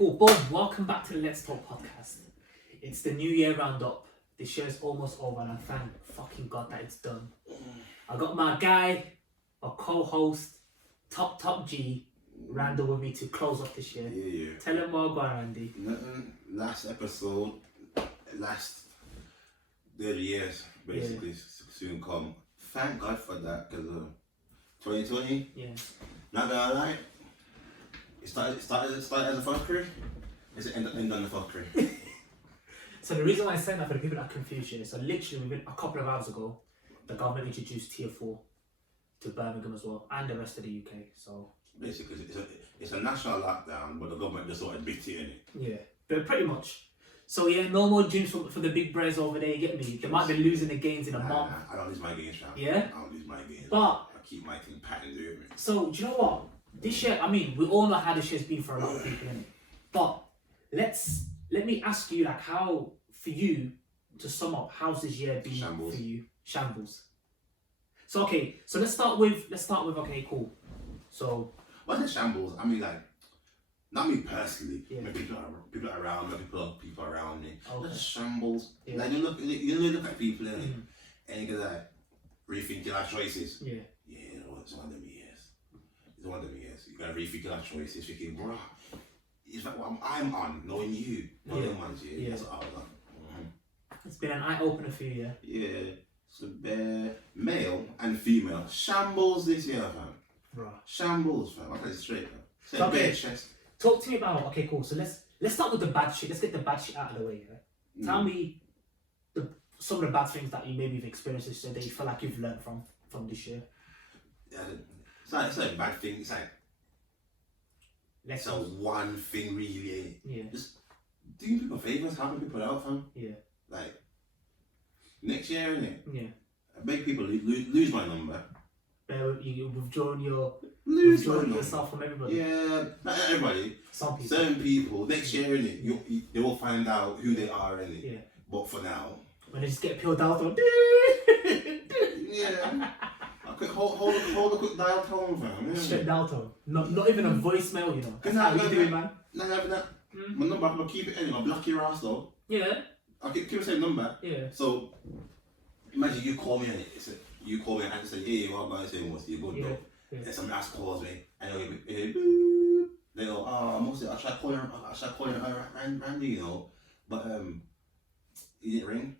cool. Boom. Welcome back to the Let's Talk Podcast. It's the New Year roundup. This year's almost over and I thank fucking God that it's done. I got my guy, my co-host, Top G, Randall with me to close off this year. Yeah. Tell him more about Randy. Nothing. Last episode, last 30 years, basically, soon come. Thank God for that, because 2020, not gonna lie, it started as a fuckery, it's end on the fuckery. So the reason why I said that, for the people that are confused here, so literally within a couple of hours ago, the government introduced Tier 4 to Birmingham as well, and the rest of the UK, so... Basically, it's a national lockdown, but the government just sort of bit it in it. Yeah, but pretty much. So yeah, no more dreams for the big brains over there, you get me? They might be losing the gains in a month. Nah, I don't lose my gains, fam. Yeah? I don't lose my gains. But... I keep my thing patterned, do you know? So, do you know what? This year, I mean, we all know how this year's been for a lot of people, innit? But let me ask you, like, how, for you, to sum up, how's this year been Shambles. for you? Shambles. So, okay, so let's start with, okay, cool. So... What's the shambles? I mean, like, not me personally, Yeah. but people around me, people around me. Okay. That's shambles. Yeah. Like, you look at people, innit? And you go like, rethink your life choices. Yeah. Yeah, you know, it's one of them years. It's one of them years. You gotta rethink your life choices, thinking, bruh, it's like what I'm on, knowing you. Knowing them ones, yeah. That's what I was on. It's been an eye-opener for you, yeah? Yeah. So, male and female, shambles this year, fam. Right. Shambles, fam. I'll tell you straight, fam. Say Okay. bare chest. Talk to me about, okay, cool, so let's start with the bad shit. Let's get the bad shit out of the way, yeah? Tell me some of the bad things that you maybe have experienced this year that you feel like you've learned from this year. Yeah, it's not a bad thing. It's like Let's it's one thing really. Yeah. Just doing people favors, helping people out, fam. Yeah. Like next year, innit? Yeah. I beg people lose my number. You've withdrawn yourself from everybody. Yeah, not everybody. Some people. Certain people next year, innit? They will find out who they are, innit? Yeah. But for now, When they just get peeled out on. yeah. Hold a quick dial tone, fam. Yeah. Straight dial tone. Not even a voicemail, you know. That's how you do it, man. Nah, my number, I'm gonna keep it anyway. I'll block your ass though. Yeah. I'll keep the same number. Yeah. So imagine you call me and you call me and say, hey, what am I saying? What's you good though? Yeah. And somebody else calls me and they go, oh, I should call you Randy, you know. But you didn't ring.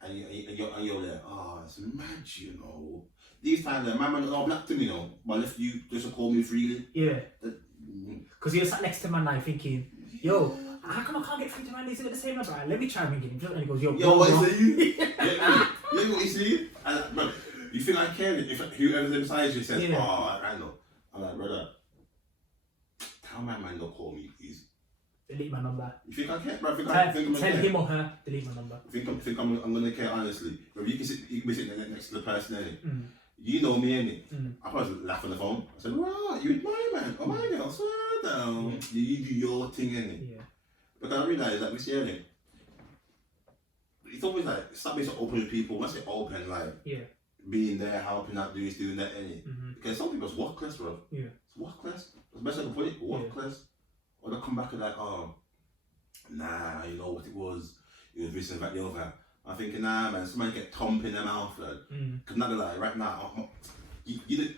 And you're there, oh, it's mad, you know. These times, my man is all black to me, you know. But if you just call me freely. Yeah. Because you're sat next to man now thinking, yo, how come I can't get through to Randy? Is it the same number? Right, let me try ringing him. And he goes, yo, what is it? You know what you see? And, bro, you think I care if whoever's beside you says, oh, Randall. I'm like, brother, tell my man don't call me, please. Delete my number. You think I care, bro? Tell him or her, delete my number. Think I'm gonna care honestly. Bro, you can be sitting next to the person, innit? You know me, innit? I probably laugh on the phone. I said, right, you my man, oh my girl, swear down. You do your thing, innit? Yeah. Because I realise that this year, innit? It's always like, stop being so open with people. Once they're open, like, being there, helping out, doing this, doing that, innit? Because some people's workless, bro. Yeah. It's workless. That's the best I can put it, workless. Or they'll come back and like, oh, nah, you know what it was this and that, the other. I'm thinking, nah, man, somebody get thump in their mouth. Because not gonna lie, right now, you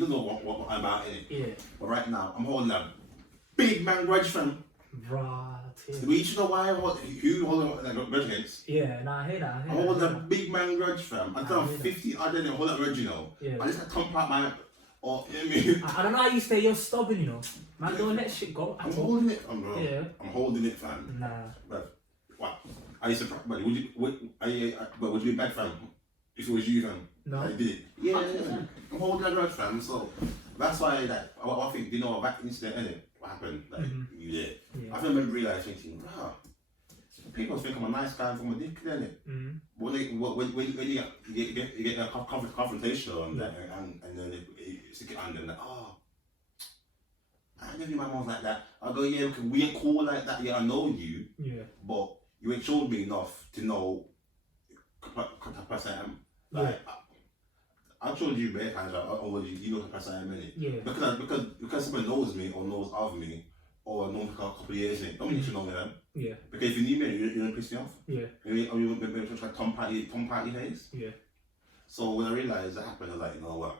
don't know what I'm about, innit? Yeah. But right now, I'm holding a big man grudge from. Right. Yeah. We each know why, who holding a grudge against. Yeah, nah, I hear that. I'm holding a big man grudge from. I thought 50 odd in it, hold that grudge, you know. Yeah. I just had thump out my. Or, you know what I mean? I don't know how you say you're stubborn, you know. Man, don't let shit go. I'm holding it, bro. Yeah. I'm holding it, fam. Nah. But what? Are you surprised? But would you be bad, fam? If it was you, fam? No. I did it. Yeah. I'm holding that grudge, fam. So that's why, like, I think, you know, back incident, innit? What happened? Like, you did. Yeah. I remember realizing, thinking, wow, people think I'm a nice guy from a dick, innit? But when you get a confrontation on that, and then you stick it on them, like, oh, I never knew my mom was like that. I go, yeah, we ain't cool like that. Yeah, I know you. Yeah. But you ain't showed me enough to know what person I am. Like, I told you many times, you know what person I am, innit? Yeah. Because someone knows me or knows of me, or known for a couple of years, innit? Don't mean you should know me then. Yeah. Because if you knew me, you're gonna piss me off. Yeah. Or you maybe just like Tom Party face. Yeah. So when I realised that happened, I was like, you know what?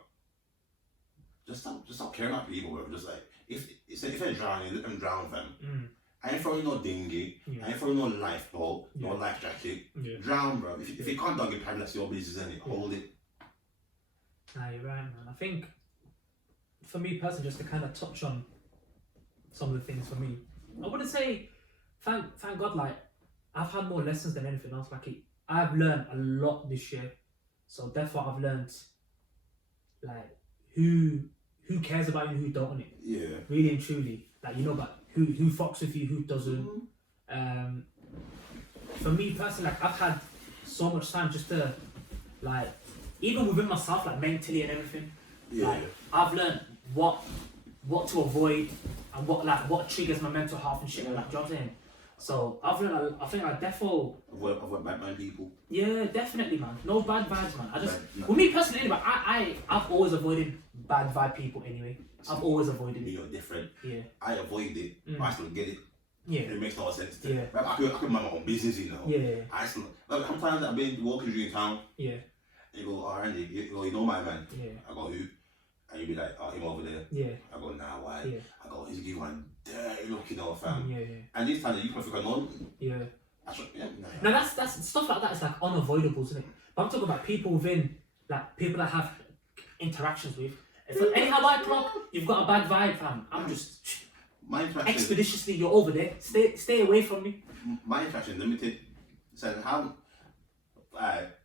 Just stop caring about people, bro. Just like if they're drowning, let them drown, fam. I ain't throwing no dinghy. I ain't throwing no lifeboat, no life jacket. Yeah. Drown, bro. If you can't dog your paddle, that's your business, innit? Hold it. Nah, you're right, man. I think for me personally, just to kind of touch on some of the things for me, I wouldn't say thank God, like I've had more lessons than anything else. Like I've learned a lot this year, so therefore I've learned like who cares about you and who don't, innit? Yeah. Really and truly, like you know, but who fucks with you, who doesn't. For me personally, like I've had so much time just to like even within myself, like mentally and everything. Yeah. Like I've learned what to avoid and what triggers my mental health and shit like that. Do you know what I'm saying? So I've learned. I think I definitely avoid bad mind people. Yeah, definitely, man. No bad vibes, man. With me personally, anyway, I've always avoided bad vibe people anyway. I've always avoided it. You're different. Yeah. I avoid it, but I still get it. Yeah. It makes no sense to me. Yeah. Like, I could mind my own business, you know. Yeah. I still, like, sometimes I've been walking through town. Yeah. And you go, oh, Randy, you know my man. Yeah. I go, who? And you be like, oh, him over there. Yeah. I go, nah, why? Yeah. I go, he's giving one dirty look, you know, fam. Yeah. And this time you can think I know. Yeah. Nah. Now that's stuff like that is like unavoidable, isn't it? But I'm talking about people within, like people that have interactions with. If anyhow I clock, you've got a bad vibe, fam. I'm just my interaction expeditiously. You're over there. Stay away from me. My interaction limited. So how?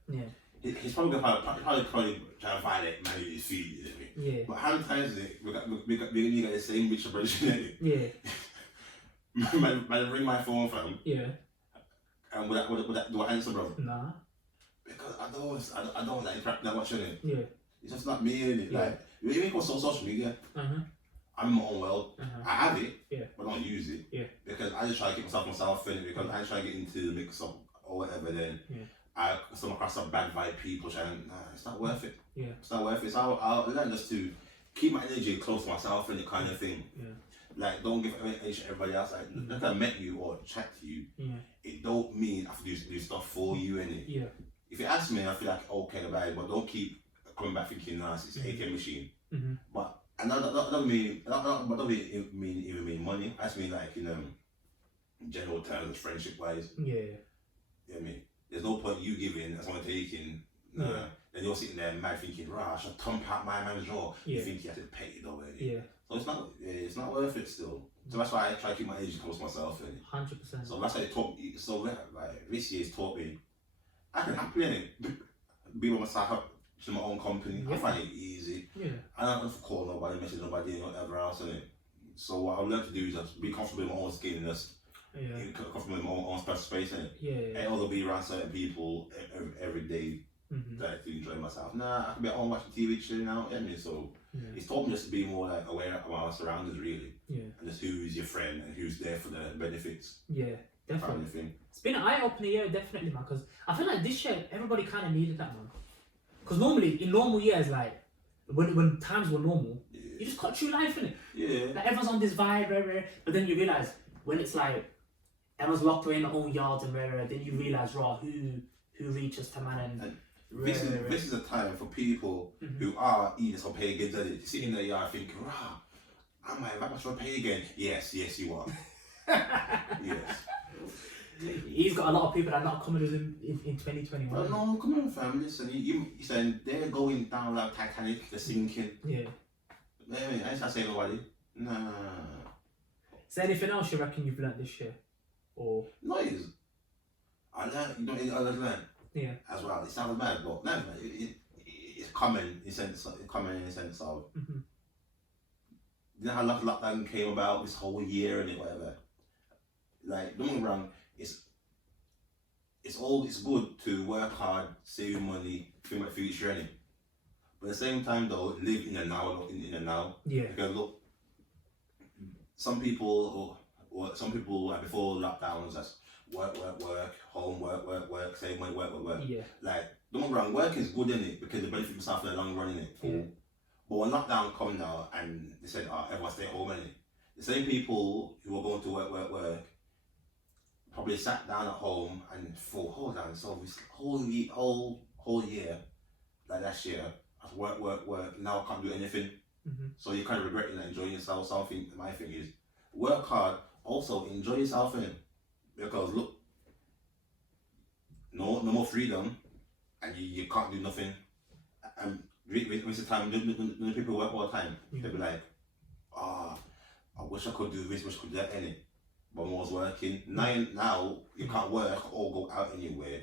Yeah. He's probably probably trying to violate my feelings. Yeah. But how many times is it we got the same bitch version? Yeah. Man, ring my phone, fam. Yeah. And do I answer, bro? Nah. Because I don't like interact that much in it. Yeah. It's just not me in it. Yeah. Like you even go social media. I'm in my own world. I have it, but I don't use it. Yeah. Because I just try to keep myself in it. Because I try to get into the mix up or whatever. Then I come across some bad vibe people saying, nah, it's not worth it. Yeah. It's not worth it. So I'll learn just to keep my energy close to myself and the kind of thing. Yeah. Like, don't give energy to everybody else. Like, if I met you or chat to you, it don't mean I have to do stuff for you, innit? Yeah. If you ask me, I feel like, okay, about but don't keep coming back thinking, nah, it's an ATM machine. But and that doesn't mean even mean money. I just mean like in general terms, friendship wise. Yeah. You know what I mean? There's no point you giving and someone taking. Nah. Yeah. Then you're sitting there mad thinking, rah, I should pump out my man's jaw. Yeah. You think you have to pay it already. Yeah. So it's not worth it still. So that's why I try to keep my energy close to myself. 100%. So that's why it taught me. So like this year's taught me I can happily be with myself to my own company. I find it easy. Yeah. I don't have to call nobody, message nobody, whatever else in it. So what I've learned to do is just be comfortable in my own skin and just comfortable in my own special space in it. Yeah. And also be around certain people every day that to enjoy myself. Nah, I can be at home watching TV chilling out. You know what I mean? So it's taught me just to be more like aware of my surroundings really. Yeah. And just who's your friend and who's there for the benefits. Yeah, definitely. Thing. It's been an eye-opener year, definitely, man. Because I feel like this year everybody kind of needed that, man. Because normally in normal years, like when times were normal, you just cut through life, innit? Yeah. Like everyone's on this vibe, but then you realise when it's like everyone's locked away in their own yards and then you realise, raw, who reaches to man and this is a time for people who are eating some pagans and sitting in their yard thinking, rah, am I that much of a pagan? Yes, you are. Yes. He's got a lot of people that are not coming with him in 2021. Well, no, come on, fam. Listen, you saying they're going down like Titanic, they're sinking. Yeah. I ain't saying nobody. Nah. Is there anything else you reckon you've learnt this year? Or no, I learned. I learned. Yeah. As well. It sounds bad, but no, it's common in sense. Common in the sense of. You know how lockdown came about this whole year and whatever. Like, don't get me wrong. It's good to work hard, save money, think about future, innit? But at the same time though, live in the now, in the now. Yeah. Because look, some people like before lockdowns, that's work, home, work, save money, work. Yeah. Like, don't get me wrong, work is good, innit? Because it benefits myself in the long run, innit? Yeah. But when lockdown come now and they said, everyone stay at home, innit? the same people who are going to work, probably sat down at home and thought, hold on, so this whole year, like last year, I've work, now I can't do anything. So you're kind of regretting and enjoying yourself. Something, my thing is, work hard, also enjoy yourself in, because look, no more freedom, and you can't do nothing. And most of the time, when the people work all the time, they'll be like, I wish I could do this, wish I could do that, innit? But I was working. Now you can't work or go out anywhere.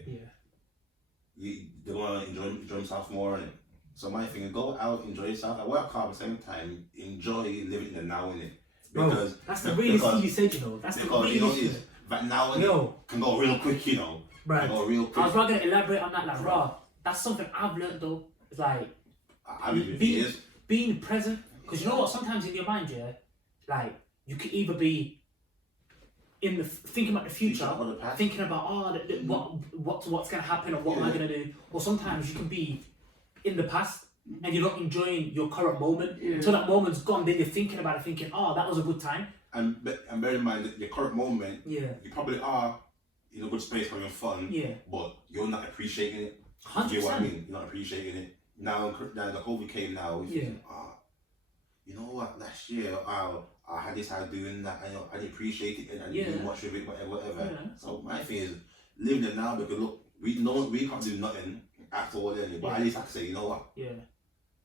They want to enjoy themselves more, innit? So my thing is, go out, enjoy yourself, and work hard at the same time. Enjoy living in the now, innit? Because that's the realest thing you said, you know. That's because the you know realest is that now can go real quick, you know. Right. Can go real quick. I was not gonna elaborate on that, like, raw. That's something I've learned though. It's like being present, because you know what? Sometimes in your mind, yeah, like you could either be in the thinking about the future, thinking about what's gonna happen or what am I gonna do, or sometimes you can be in the past and you're not enjoying your current moment until that moment's gone. Then you're thinking about it, thinking, oh, that was a good time. And bear in mind that your current moment, you probably are in a good space having fun, but you're not appreciating it. 100%. Do you know what I mean? You're not appreciating it. Now the COVID came now. You know what? Last year, I had this, I was doing that. I didn't appreciate it, and I didn't do much of it, whatever. So my thing is living it now, because look, we can't do nothing at all, then. But at least I can say, you know what?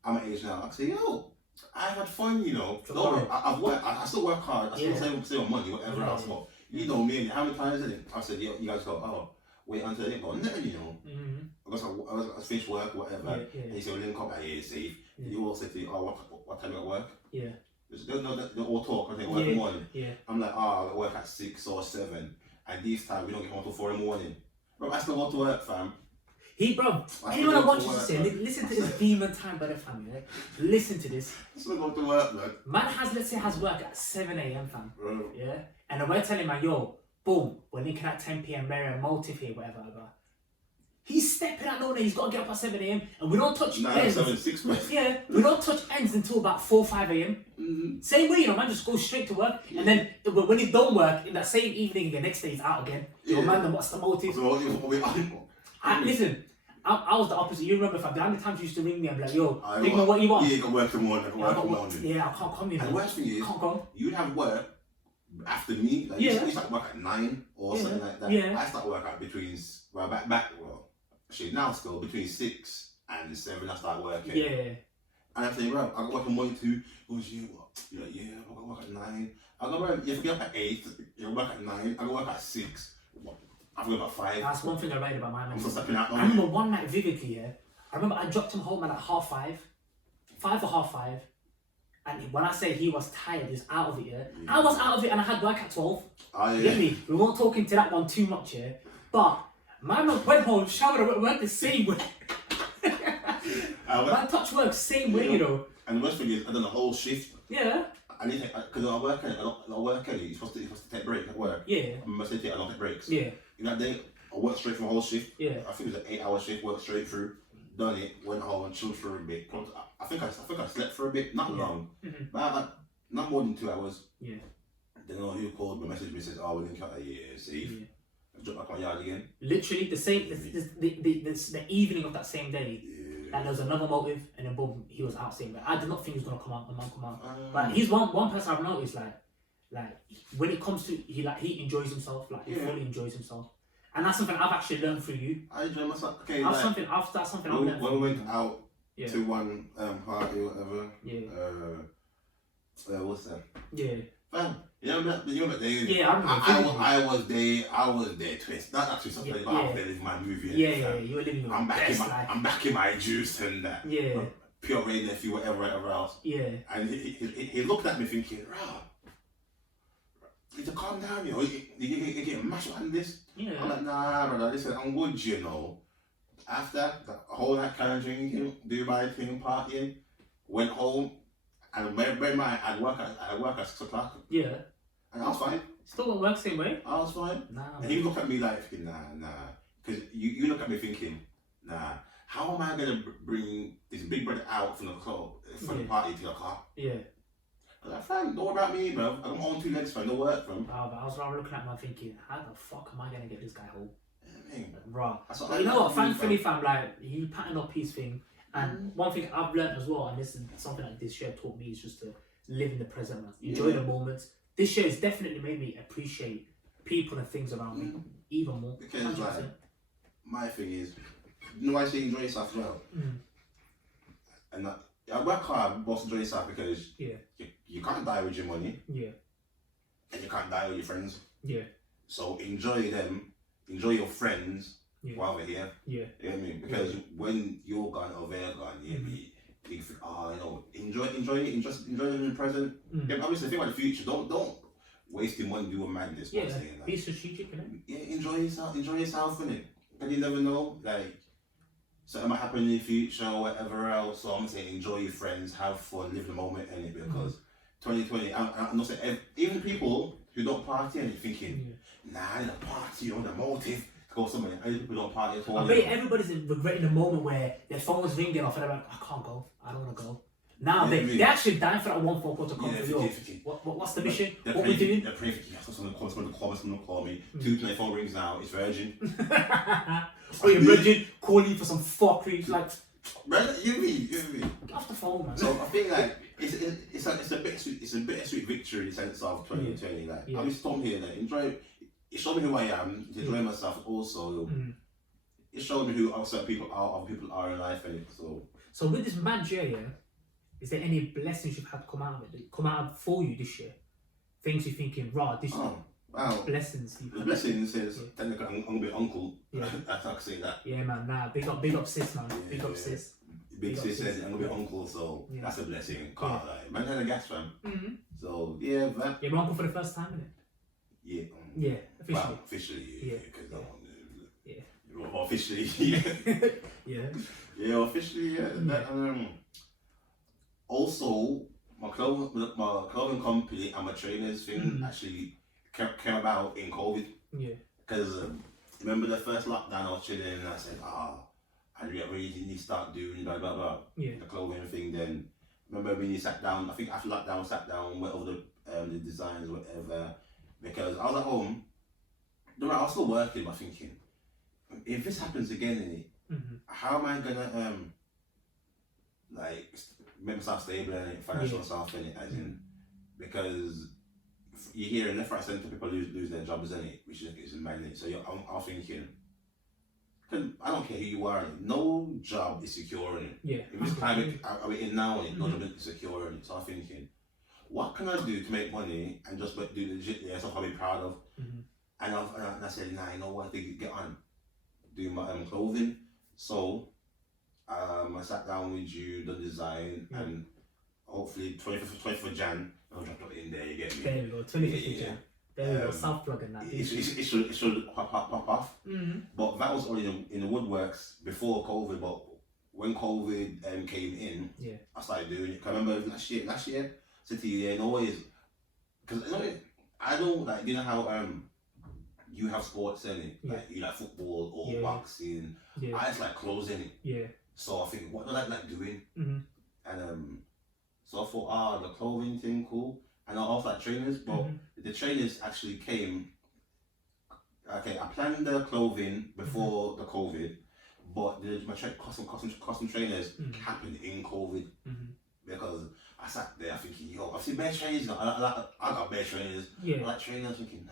I'm at age now. I can say, yo, I've had fun, you know. No, I've worked. I still work hard. I still save on money, whatever else. But you know me. How many times is it? I said, yo, you guys go, oh, wait until they go, nothing, you know. Because I finished work, whatever. And you say, well, link up, yeah, safe. You all say to you, oh, what time you at work? They all talk. I think work in the morning. I'm like, I work at 6 or 7, and these times we don't get home until 4 in the morning. Bro, I still go to work, fam. Anyone I want you to say, listen to this demon time by the family, right? Listen to this. Still go to work, man. Man has work at 7 a.m, fam. Yeah? And then we're telling man, yo, boom, we're linking at 10 p.m, Mary motive here, whatever. He's stepping out no, he's got to get up at 7 a.m, and we don't touch ends. 7, 6, man. Yeah, we don't touch ends until about 4, 5 a.m. Same way, you know, man just goes straight to work, and then when he's done work, in that same evening, the next day he's out again. Yo, man, then what's the motive? Listen, I was the opposite. You remember, fam, how many times you used to ring me and be like, yo, think about what you want? Yeah, you can work tomorrow. Yeah, I can't come, you know. And the worst thing is, you'd have work after me. Like, you start work at 9 or something like that. I start work at between, actually now still, between 6 and 7 I start working. And I'm saying, bro, I got work on Monday too. He goes, yeah, what? You're like, yeah, I got work at 9. I go, bro, you have to get up at 8, you work at 9, I go work at 6. I've got about 5. That's one thing I read about my man. I'm still stepping out. I remember one night vividly, I remember I dropped him home at like 5:30, 5 or 5:30. And when I say he was tired, he's out of it, I was out of it and I had work at 12. You get me? We won't talk into that one too much, But my man went home, showered, and went the same way. Man touch work same way, you know. And the worst thing is, I done the whole shift. I need to, because I work early, you're supposed to take breaks at work. I'm going to say I don't take breaks. In that day, I worked straight from the whole shift. I think it was an 8-hour shift, worked straight through, done it, went home and chilled for a bit. I think I slept for a bit, not long, but not more than 2 hours. Then who called me, messaged me, says, oh, we're going to cut a year, safe. I dropped back on yard again. Literally, the evening of that same day. And there was another motive, and then boom, he was out saying that. I did not think he was gonna come out. The man come out. But he's one person I've noticed like when it comes to he enjoys himself, he fully enjoys himself, and that's something I've actually learned through you. I enjoy myself. Okay, that's something I've learned. When we went out to one party or whatever. What's that? Fam, you know that day? I was there twist. Not actually something but I was there living my movie. You were living your best life. I'm back in my juice and that. Pure rain nephew, whatever else. And he looked at me thinking, rah, you need to calm down, you know, you get mashed on this. I'm like, nah, brother, listen, I'm good, you know. After the whole night kind of drinking, do my thing, partying, went home. And bear in mind, I'd work at 6 o'clock. And I was fine. Still don't work same way? I was fine. Nah. And he looked at me like, nah. Because you look at me thinking, nah, how am I going to bring this big brother out from the club, from the party to the car? I was like, fam, don't worry about me, bro. I got my own 2 legs, fam. No work, fam. But I was looking at him thinking, how the fuck am I gonna get this guy home? Yeah, man. Right. That's what But you know what? Thankfully, fam, like he patterned up his thing. And one thing I've learned as well, and this is something that this year taught me, is just to live in the present, man. Enjoy the moments. This year has definitely made me appreciate people and things around me even more. Because 100%. like, my thing is, you know why I say enjoy yourself as well? And I work hard, but enjoy yourself because you can't die with your money. Yeah. And you can't die with your friends. Yeah. So enjoy them, enjoy your friends while they're here. Yeah. You know what I mean? Because when you're gone or they're gone, you think, you know, enjoy them in the present. Yeah, obviously think about the future. Don't waste your money doing madness. Yeah, be strategic, innit? Yeah, enjoy yourself, innit? And you never know, like, something might happen in the future or whatever else. So I'm saying enjoy your friends, have fun, live the moment, innit? Because 2020, I'm not saying, even people who don't party and thinking, nah, I need a party on the motive to go somewhere. Other people don't party at all. I bet everybody's regretting the moment where their phone's ringing off and they're like, I can't go, I don't want to go. Now they're actually dying for that one phone call to come to you. What's the mission? What we're doing? They're praying for someone to call me. 2 my phone rings now, it's urgent. Oh, you're urgent, calling for some fuckery. Like, brother, you mean? Get off the phone, man. So I think like it's a bittersweet victory in the sense of 2020. Like I'm just here, like enjoy. It showed me who I am, enjoy myself. Also, it showed me who other people are in life, and so with this mad year, is there any blessings you've had come out for you this year? Things you're thinking, right? This wow. Blessings. The blessings is technically I'm gonna be uncle. Yeah. I can say that. Yeah, man. Nah, big up sis, man. Big up sis. Big sis says I'm gonna be uncle, so that's a blessing. Can't lie. Man had a gas fam. So yeah, that. You're uncle for the first time, innit? Yeah. Yeah, officially. Well, officially, yeah. Because yeah. Officially, yeah. Yeah, officially, yeah. That, also, my clothing company and my trainers thing actually came about in COVID. Yeah. Because remember the first lockdown, I was chilling and I said, I really need to start doing blah blah blah. Yeah. The clothing thing. Then remember when you sat down? I think after lockdown, sat down, went over the designs, whatever. Because I was at home. I was still working, but thinking, if this happens again, how am I gonna like make myself stable and financial stuff in it? As in, because you hear in left, right, centre people lose their jobs in it, which is madness. So I'm thinking, I don't care who you are, no job is secure in it. Yeah. In this climate we're in now, no job is secure in it. So I'm thinking, what can I do to make money and just do the legit stuff I'm proud of? And I said, nah, you know what? They get on doing my clothing. So I sat down with you, the design, and hopefully 25th of Jan, I'll drop it in there. You get me? There we go, 25th of Jan. There we go, self plug and that. It should pop off. But that was only in the woodworks before COVID. But when COVID came in, I started doing it. I remember last year, I said to you, no ways, because I don't like, you know how you have sports in it, like you like football or boxing. I just like clothes in it. Yeah. So I think, what do I like doing? And so I thought, the clothing thing, cool. And I also like trainers, but the trainers actually came. Okay, I planned the clothing before the COVID, but my custom trainers happened in COVID because I sat there thinking, yo, I've seen bare trainers. I got bare trainers. Yeah. I like trainers, thinking,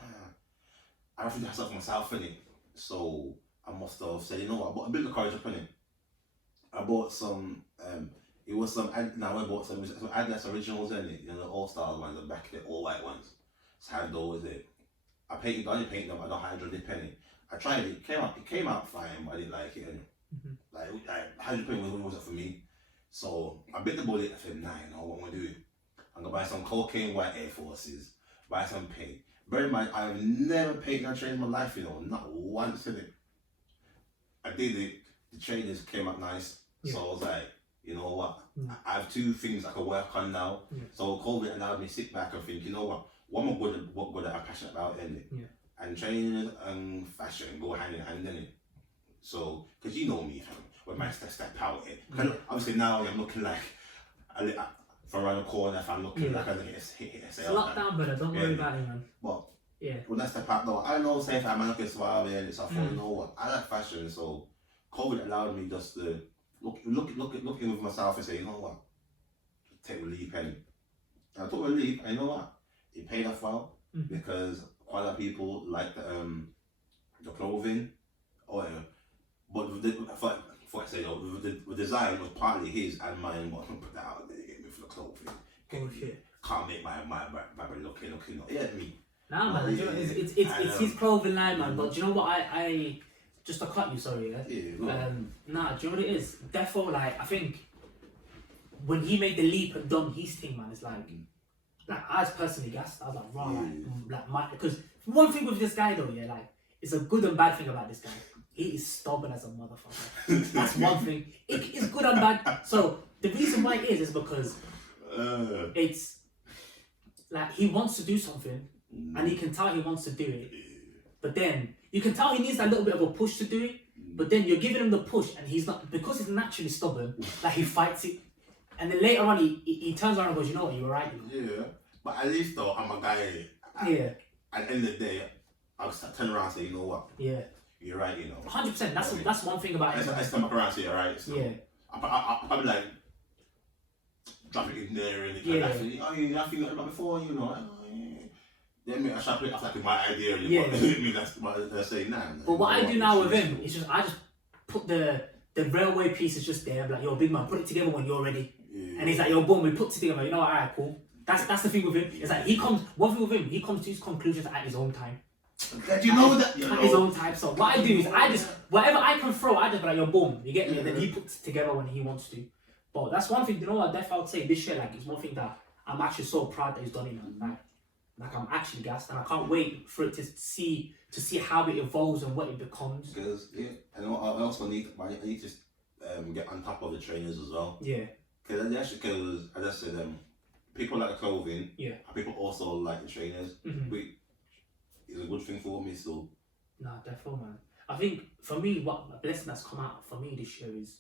I have to do that stuff for myself, innit? So I must have said, you know what, I bought a bit of courage up in it. I bought some, it was some, I bought some Adidas originals in it, you know, the all-star ones, the back, the all-white ones. So I had those, I didn't paint them, I don't hydro dip in it. I tried it, it came out fine, but I didn't like it, innit? Like, hydro dip wasn't for me. So I bit the bullet, I said, nah, you know what I'm gonna do? I'm gonna buy some cocaine white Air Forces, buy some paint. Bear in mind, I've never painted a train in my life, you know, not once in it. I did it, the trainers came out nice, so I was like, you know what, I have 2 things I can work on now. So COVID allowed me to sit back and think, you know what am I good at, I'm passionate about, in it. And training and fashion go hand in hand, in it. So, because you know me, when my step out, obviously now I'm looking like, from around the corner if I'm looking like I'm gonna hit it's lockdown, brother. Don't worry about it, man. But yeah, when that's the part though, I don't know, say if I'm looking suave and stuff, you know what? I like fashion, so COVID allowed me just to look in with myself and say, you know what? Take a leap, and I took a leap, and you know what? It paid off well because quite a lot of people like the clothing, but the design was partly his and mine. But I can put that out there, get me for the clothing. Shit. Can't make my looking. Yeah, me. Nah, man. You know, it's his clothing line, man. But do you know what? I just to cut you, sorry. Nah, do you know what it is? Therefore, like I think when he made the leap and done his thing, man, it's like I was personally gassed. I was like, because one thing with this guy though, like it's a good and bad thing about this guy. He is stubborn as a motherfucker. That's one thing. It's good and bad. So the reason why it is because it's like he wants to do something and he can tell he wants to do it, but then you can tell he needs that little bit of a push to do it, but then you're giving him the push and he's not, because he's naturally stubborn, like he fights it, and then later on he turns around and goes, you know what, you were right, you know? Yeah, but at least though I'm a guy. At the end of the day, I'll turn around and say, you know what? Yeah. You're right, you know. 100%. That's one thing about it. I come back around and say you're right. So I'll probably like drop it in there and you laughing about before, you know. Then I shall play off like my idea. That's what they're saying now. But what I do now with him is I just put the railway pieces just there. I'm like, yo, big man, put it together when you're ready. Yeah. And he's like, yo, boom, we put it together. You know what? Alright, cool. That's the thing with him. It's like he comes to his conclusions at his own time. Do you know that? At his own time. So what I do is I just whatever I can throw, I just be like, yo, boom, you get me, and then he puts it together when he wants to. But that's one thing. You know what? I would say this year, like, it's one thing that I'm actually so proud that he's done it, man. Like I'm actually gassed, and I can't wait for it to see how it evolves and what it becomes. Because and I also need to get on top of the trainers as well. Yeah. Because as I said, people like the clothing. Yeah. And people also like the trainers. It's a good thing for me still. Nah, definitely, man. I think for me, what a blessing that's come out for me this year is,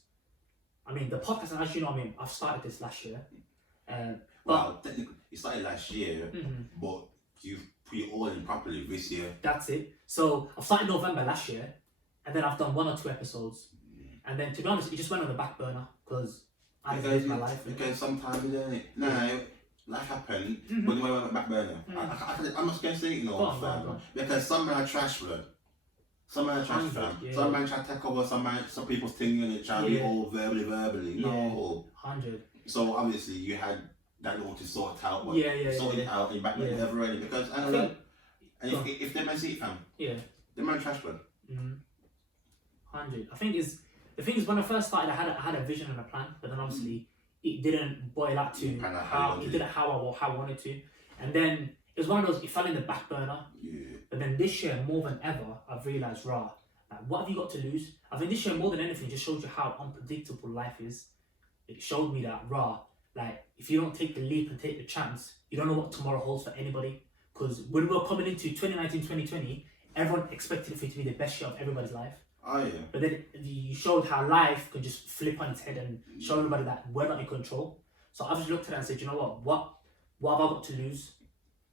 I mean, the podcast. And as you know, I mean, I've started this last year. Well, technically, it started last year, but you've put it all in properly this year. That's it. So I've started November last year, and then I've done 1 or 2 episodes, and then to be honest, it just went on the back burner because I lived my life. Because sometimes, life happened, but it went on the back burner. I'm not going to say, because some men are trash, bro. Some men are trash, fam. Some men try to take over some people's thing and try to be all verbally. No. 100. So obviously you had that law to sort it out, but sort it out and you're back there never ready. Because I don't know, and if they man see it, fam, they man trash, bro. 100. The thing is when I first started, I had a vision and a plan, but then obviously it didn't boil out to how I wanted to, and then it was one of those, it fell in the back burner. But then this year more than ever, I've realised, like, what have you got to lose? I think this year more than anything, it just showed you how unpredictable life is. It showed me that like if you don't take the leap and take the chance, you don't know what tomorrow holds for anybody. Because when we were coming into 2019, 2020, everyone expected it for it to be the best year of everybody's life. Oh yeah. But then you showed how life could just flip on its head and show everybody that we're not in control. So I just looked at it and said, you know what have I got to lose?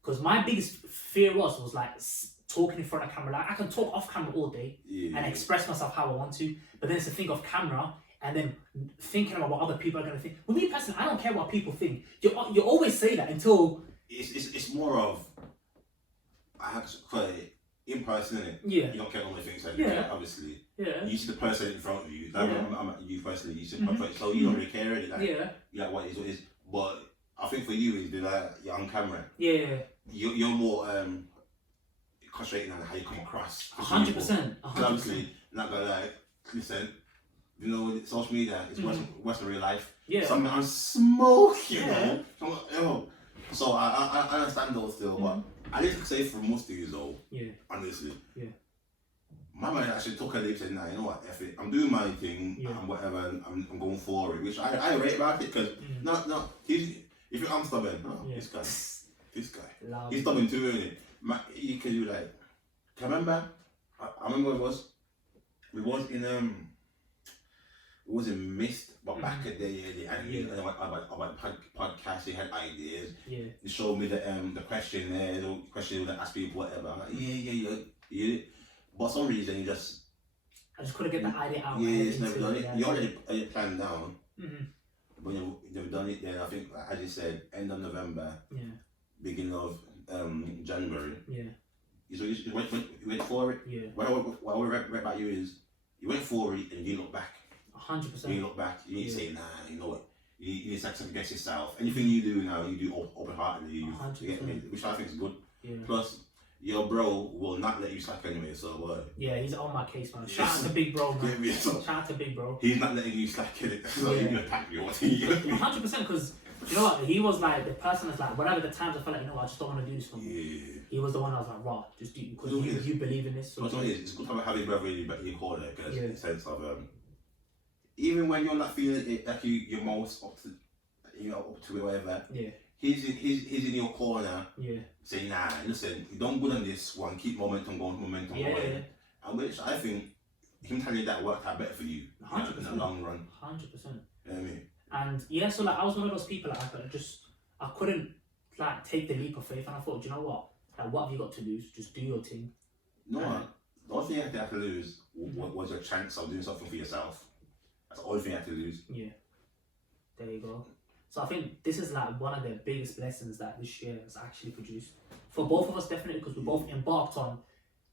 Because my biggest fear was like talking in front of camera. Like I can talk off camera all day and express myself how I want to, but then it's a thing of camera and then thinking about what other people are going to think. With me personally, I don't care what people think. You always say that until it's more of, I have to put it in person, innit? Yeah. You don't care what they think, obviously. Yeah. You see the person in front of you. I'm you personally, you see the person, so you don't really care, innit? Like what it is. But I think for you, is like you're on camera. Yeah. You're more concentrating on how you come across. 100%. Obviously, not gonna like, listen, you know, social media is worse than real life. Yeah. Some men are smoke, you know. So I understand those still, but I need to say for most of you though, honestly, my man actually took a leap and said, nah, you know what, F it, I'm doing my thing and whatever, and I'm going for it, which I rate about it, because if I'm stubborn, this guy, he's stubborn too, isn't it? You can do like, can I remember? I remember we was in wasn't missed, but back in the day, and about podcasts, he had ideas. Yeah. He showed me the questionnaire, the questionnaire that ask people whatever. I'm like, yeah. But for some reason, I just couldn't get the idea out. Yeah, it's never done it. You already planned down. Mm-hmm. But you've never done it. Then I think, as you said, end of November. Yeah. Beginning of January. Yeah. So you went for it. Yeah. What I read about you is you went for it and you look back. 100%. You look back. You need to say, nah, you know what? You need to second guess yourself. Anything you do now, you do open heartedly. 100%. Which I think is good. Yeah. Plus, your bro will not let you slack anyway. So yeah, he's on my case, man. Shout out to Big Bro, man. Shout out to Big Bro. He's not letting you slack in it. So you're gonna attack you. 100%, because you know what? He was like the person that's like, whatever the times I felt like, you know what, I just don't want to do this for me. Yeah. He was the one I was like, raw, just do because you believe in this. So it's good to have his brother in your corner because in the sense of even when you're not feeling it like you're most up to it, whatever. Yeah. He's in your corner. Yeah. Saying, nah, listen, you don't good on this one. Keep momentum going. Yeah. And which I think him telling you that worked out better for you 100%. in the long run. 100%. You know what I mean? And yeah, so like I was one of those people that I couldn't like take the leap of faith, and I thought, do you know what? Like, what have you got to lose? Just do your thing. No, the only thing you had to lose was your chance of doing something for yourself. That's the only thing you had to lose. Yeah. There you go. So I think this is like one of the biggest lessons that this year has actually produced for both of us, definitely, because we both embarked on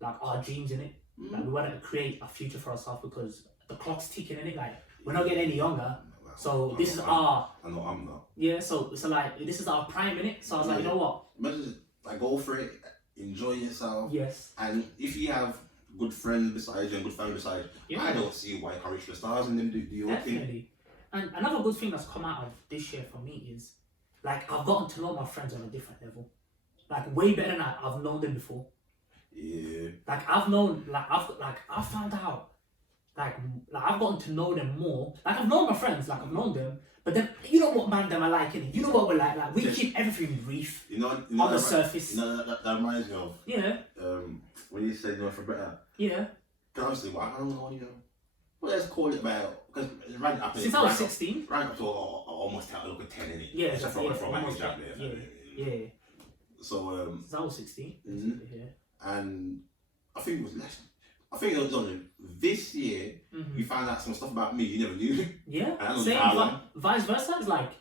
like our dreams in it. Like we wanted to create a future for ourselves because the clock's ticking in it. Like we're not getting any younger. So this is our. I know I'm not. Yeah. So like this is our prime in it. So I was like, you know what? Imagine, like, go for it, enjoy yourself. Yes. And if you have good friends beside you and good family beside you, I don't see why encourage the stars and then do your thing. Definitely. And another good thing that's come out of this year for me is, like, I've gotten to know my friends on a different level. Like, way better than I've known them before. Yeah. Like, I've found out, like, I've gotten to know them more. Like, I've known my friends, like, I've known them. But then, you know what man them are like, innit? You know what we're like. Like, we keep everything brief on the surface. You know, that reminds me of, yeah. When you said, you know, for better. Yeah. Honestly, I don't know, you know. Well, let's call it about, because it ran up. Since I was 16. Ran up to almost a look at 10, innit? Yeah, Except for my age there. Yeah. So, since I was 16. Yeah. And I think it was less. I think it was only this year you found out some stuff about me you never knew. Yeah. Same. Vice versa. It's like,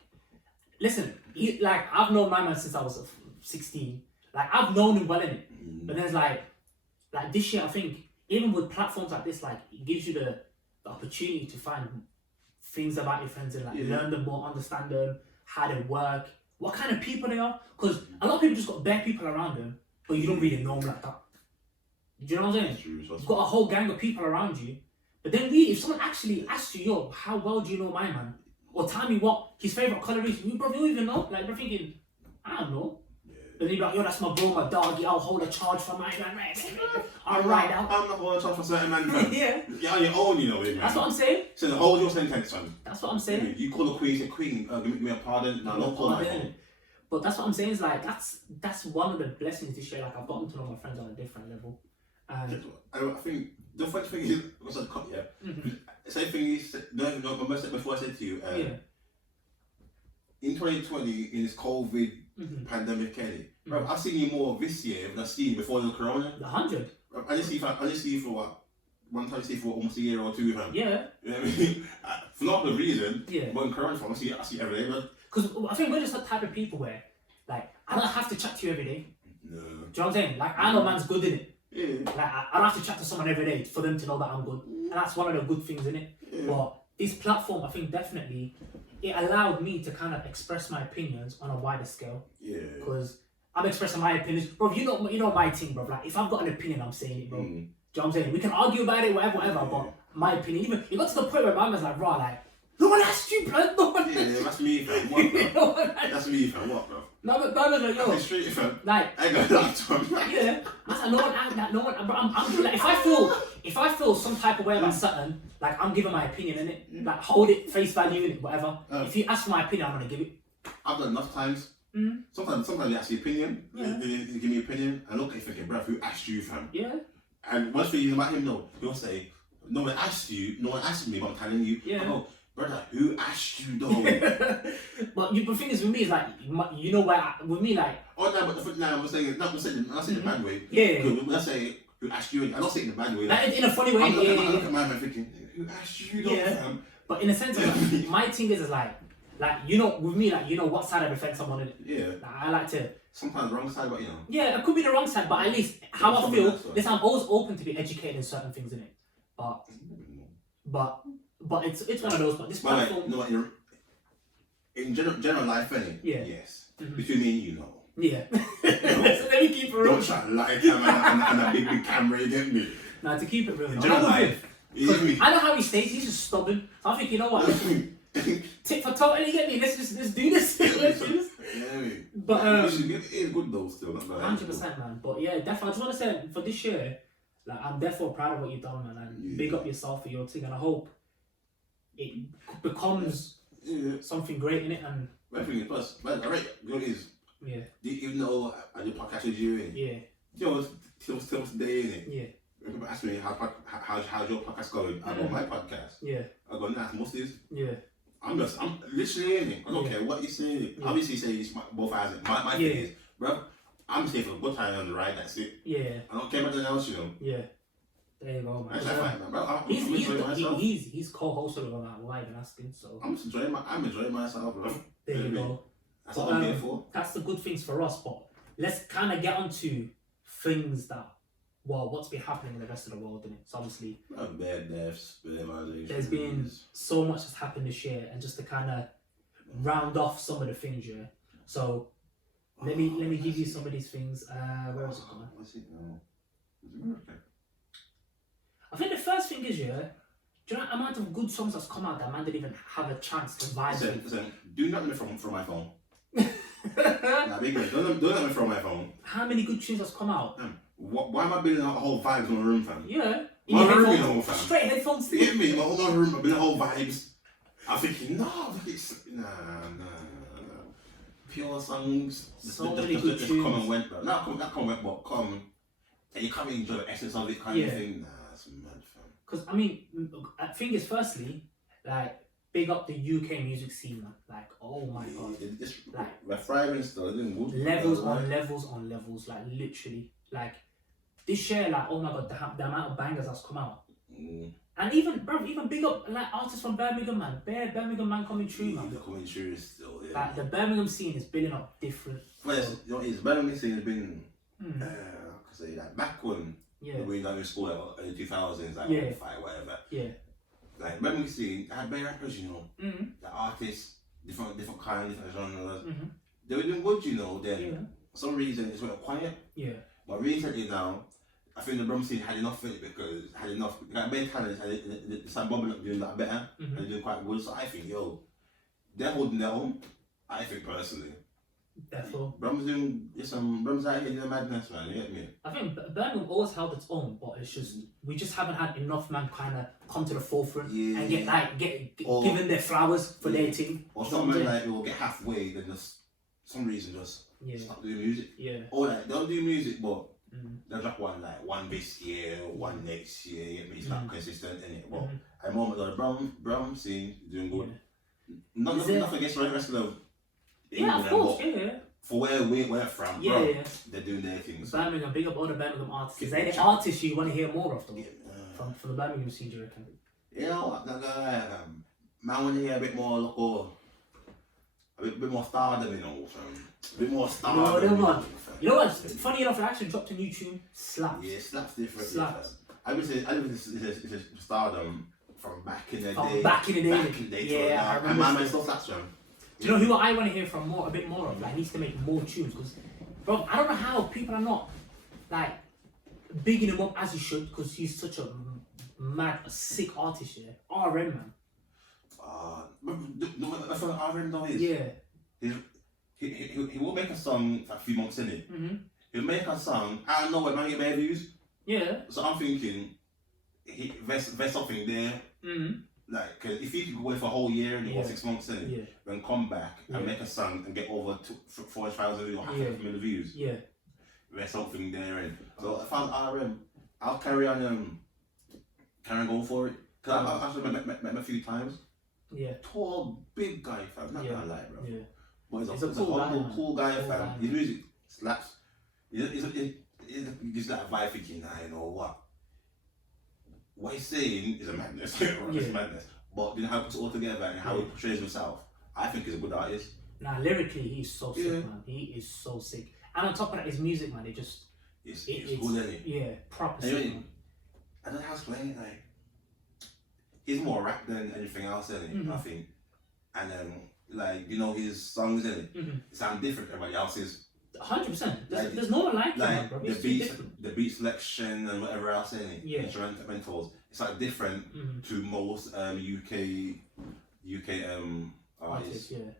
listen, like I've known my man since I was 16. Like I've known him well in it. But then it's like this year I think even with platforms like this, like it gives you the opportunity to find things about your friends and like learn them more, understand them, how they work, what kind of people they are. Because a lot of people just got bare people around them, but you don't really know them like that. Do you know what I'm saying? True, you've got a whole gang of people around you, but then really, if someone actually asks you, yo, how well do you know my man? Or tell me what his favourite colour is, you probably don't even know. Like, we're thinking, I don't know. Then you're like, yo, that's my bro, my dog, I'll hold a charge for my man. I'll ride out. I'm not holding a charge for certain man. Yeah. You're on your own, you know, man. That's what I'm saying. So the hold your sentence, son. That's what I'm saying. You call the queen, say, queen, give me a pardon. No, don't call my phone. But that's what I'm saying is like, that's one of the blessings this year. Like, I've gotten to know my friends on a different level. I think the funny thing is, what's that cut, yeah? Same thing is, before I said to you, in 2020, in this COVID pandemic, bro, I've seen you more this year than I've seen you before the corona. 100. I just see you for what? One time I see you for almost a year or two, man. Yeah. You know what I mean? For not the reason, yeah. But in corona, I see you every day, man. Because I think we're just the type of people where, like, I don't have to chat to you every day. No. Do you know what I'm saying? Like, I know man's good in it. Yeah. Like, I don't have to chat to someone every day for them to know that I'm good. And that's one of the good things in it. Yeah. But this platform, I think definitely, it allowed me to kind of express my opinions on a wider scale. Yeah. Because I'm expressing my opinions. Bro, you know my thing, bro. Like, if I've got an opinion, I'm saying it, bro. Do you know what I'm saying? We can argue about it, whatever, but my opinion, even, it got to the point where my man's like, bro, like, no one asked you, bro. No one yeah, that's me, fam. What, bro? That's me, fam. What, bro? No, but no, yo. That's straight, fam. Like, I got that to him. Yeah. That's like, no one, bro, I'm like, if I feel some type of way about something, like, I'm giving my opinion in it. Like, hold it, face value in it, whatever. If you ask for my opinion, I'm gonna give it. I've done enough times. Sometimes you ask your opinion. Yeah. You give me opinion. I look at you thinking, bro, who asked you, fam? Yeah. And one thing about him, though, he'll say, No one asked you. No one asked me, but I'm telling you. Yeah. I go, brother, who asked you though? But the thing is with me is like, you know where with me like. Oh no, but I'm saying the bad way. Yeah. Because when I say who asked you, I'm not saying the bad way. Like, in a funny way. I'm looking at my man thinking, who asked you though, fam? But in a sense, like, my thing is like you know, with me, like, you know what side of the fence I'm on in it. Yeah. Like, I like to. Sometimes wrong side, but you know. Yeah, it could be the wrong side, but at least how I feel. Listen, I'm always open to be educated in certain things in it, but it's one of those. But this platform. No, in general life, innit? Yeah. Yes. Between me and you, know. Yeah. So let me keep it real. Don't try to lie and a big camera, you get me? Nah, to keep it real. In general life. I know how he stays. He's just stubborn. So I think, you know what? Tit for tat, you get me? Let's do this. Let's do this. Yeah, but it's good though, still. 100%, man. But yeah, definitely. I just want to say for this year, like, I'm therefore proud of what you've done, man, and big up yourself for your thing. And I hope it becomes something great in it. And everything plus, man, alright, you know what it is. Yeah. Even though I do podcast with you, yeah. You know, till today, innit? Yeah. People ask me how's your podcast going? I go, my podcast. Yeah. I go, nah, most is. Yeah. I'm literally in it. I don't care what you're saying. Yeah. Obviously, you say it's both sides. My thing is, bro, I'm safe for a good time on the ride. That's it. Yeah. I don't care about anything else, you know. Yeah. There you go, man. That's fine, man, bro. He's co-hosted on that. Why even asking? So I'm enjoying myself, bro. There you go. That's what I'm here for. That's the good things for us, but let's kind of get onto things that. Well, what's been happening in the rest of the world, innit? So obviously, bad deaths, there's been so much that's happened this year, and just to kind of round off some of the things, yeah. So let me give you some of these things. Where is it going? What's it now? I think the first thing is, yeah. Do you know the amount of good songs that's come out that man didn't even have a chance to vibe with? Listen, do not let me from my phone. Nah, big man, don't let me from my phone. How many good tunes has come out? Why am I building a whole vibes in my room, fam? Yeah. My room, you know, fam. Straight headphones. You get me? My whole room, I've been a whole vibes. I'm thinking, nah. Pure songs. So many good tunes. Come and went, bro. Not come and went, but come. And you can't enjoy the essence of it kind of thing. Nah, that's mad, fam. Because, I mean, the thing is, firstly, like, big up the UK music scene, man. Like, oh my god. We're thriving still. Levels on levels, like, literally. Like, this year, like, oh my god, the amount of bangers that's come out. And even big up, like, artists from Birmingham, man. Birmingham, man, coming true, man. The coming true is still, yeah. Like, the Birmingham scene is building up different. Well, you know, the Birmingham scene has been, like, back when we were in school, like, in the 2000s, like, fight, whatever. Yeah. Like, Birmingham scene, I had better rappers, you know. The artists, different kinds, different genres. They were doing good, you know, then for some reason it's went quiet. Yeah. But recently now, I think the Birmingham scene had enough of it because like, better talents, they started bubbling up doing that better, and they're doing quite good. So I think, they're holding their own, I think personally. Therefore. Brum's doing Brum's out here doing madness, man, you get me? I think Birmingham always held its own, but it's just we just haven't had enough man kind of come to the forefront and get given their flowers for their team. Or someone like will get halfway, then just some reason just stop doing music. Yeah. Or like they'll do music, but they'll drop one this year, one next year. You get me? It's not consistent, innit? But at the moment, the Brum scene is doing good. Nothing against the rest of the England, of course, for where we're from, bro, they're doing their things. Birmingham, big up all the Birmingham artists. Is there any artists you want to hear more of, though? From the Birmingham scene, do you reckon? You know, man, want to hear a bit more local, a bit more stardom, you know, a bit more stardom. You know what? Funny enough, I actually dropped a new tune, Slaps. Yeah, Slaps different. Slaps. I would say it's a stardom from back in the day. Back in the day. Yeah, I remember. And man, still Slaps, man. Do you know who I want to hear from a bit more of? Like, needs to make more tunes, because, bro, I don't know how people are not, like, bigging him up as he should, because he's such a sick artist, RM, man. That's what RM though is. Yeah. He will make a song for a few months in it. He'll make a song, I don't know what man get better views. Yeah. So I'm thinking, there's something there. Like, cause if you could go away for a whole year and 6 months in, then come back and make a song and get over 4,000 views or 500,000 views, there's something there. And so if I'm RM, I'll carry on can I go for it? Because I've actually met him a few times. Yeah. Tall, big guy, fam. Not gonna lie, bro. Yeah. But he's a cool guy, humble, cool guy, Cool fam. guy, His music slaps. He's like a vibe thinking, you know what he's saying is a madness. It's madness. But how he puts it all together and how he portrays himself, I think he's a good artist. Nah, lyrically, he's so sick, man. He is so sick. And on top of that, his music, man, it's good, isn't it? Yeah, proper Anyway, sick, man. I don't know how to explain it, like, he's more rap than anything else, isn't it? I think. And like, you know, his songs, isn't it? It sound different than everybody else's. 100%. There's no one like him, man, bro. The beat selection and whatever else, isn't it? Yeah. Instrumentals. It's like different to most UK artists. Yeah.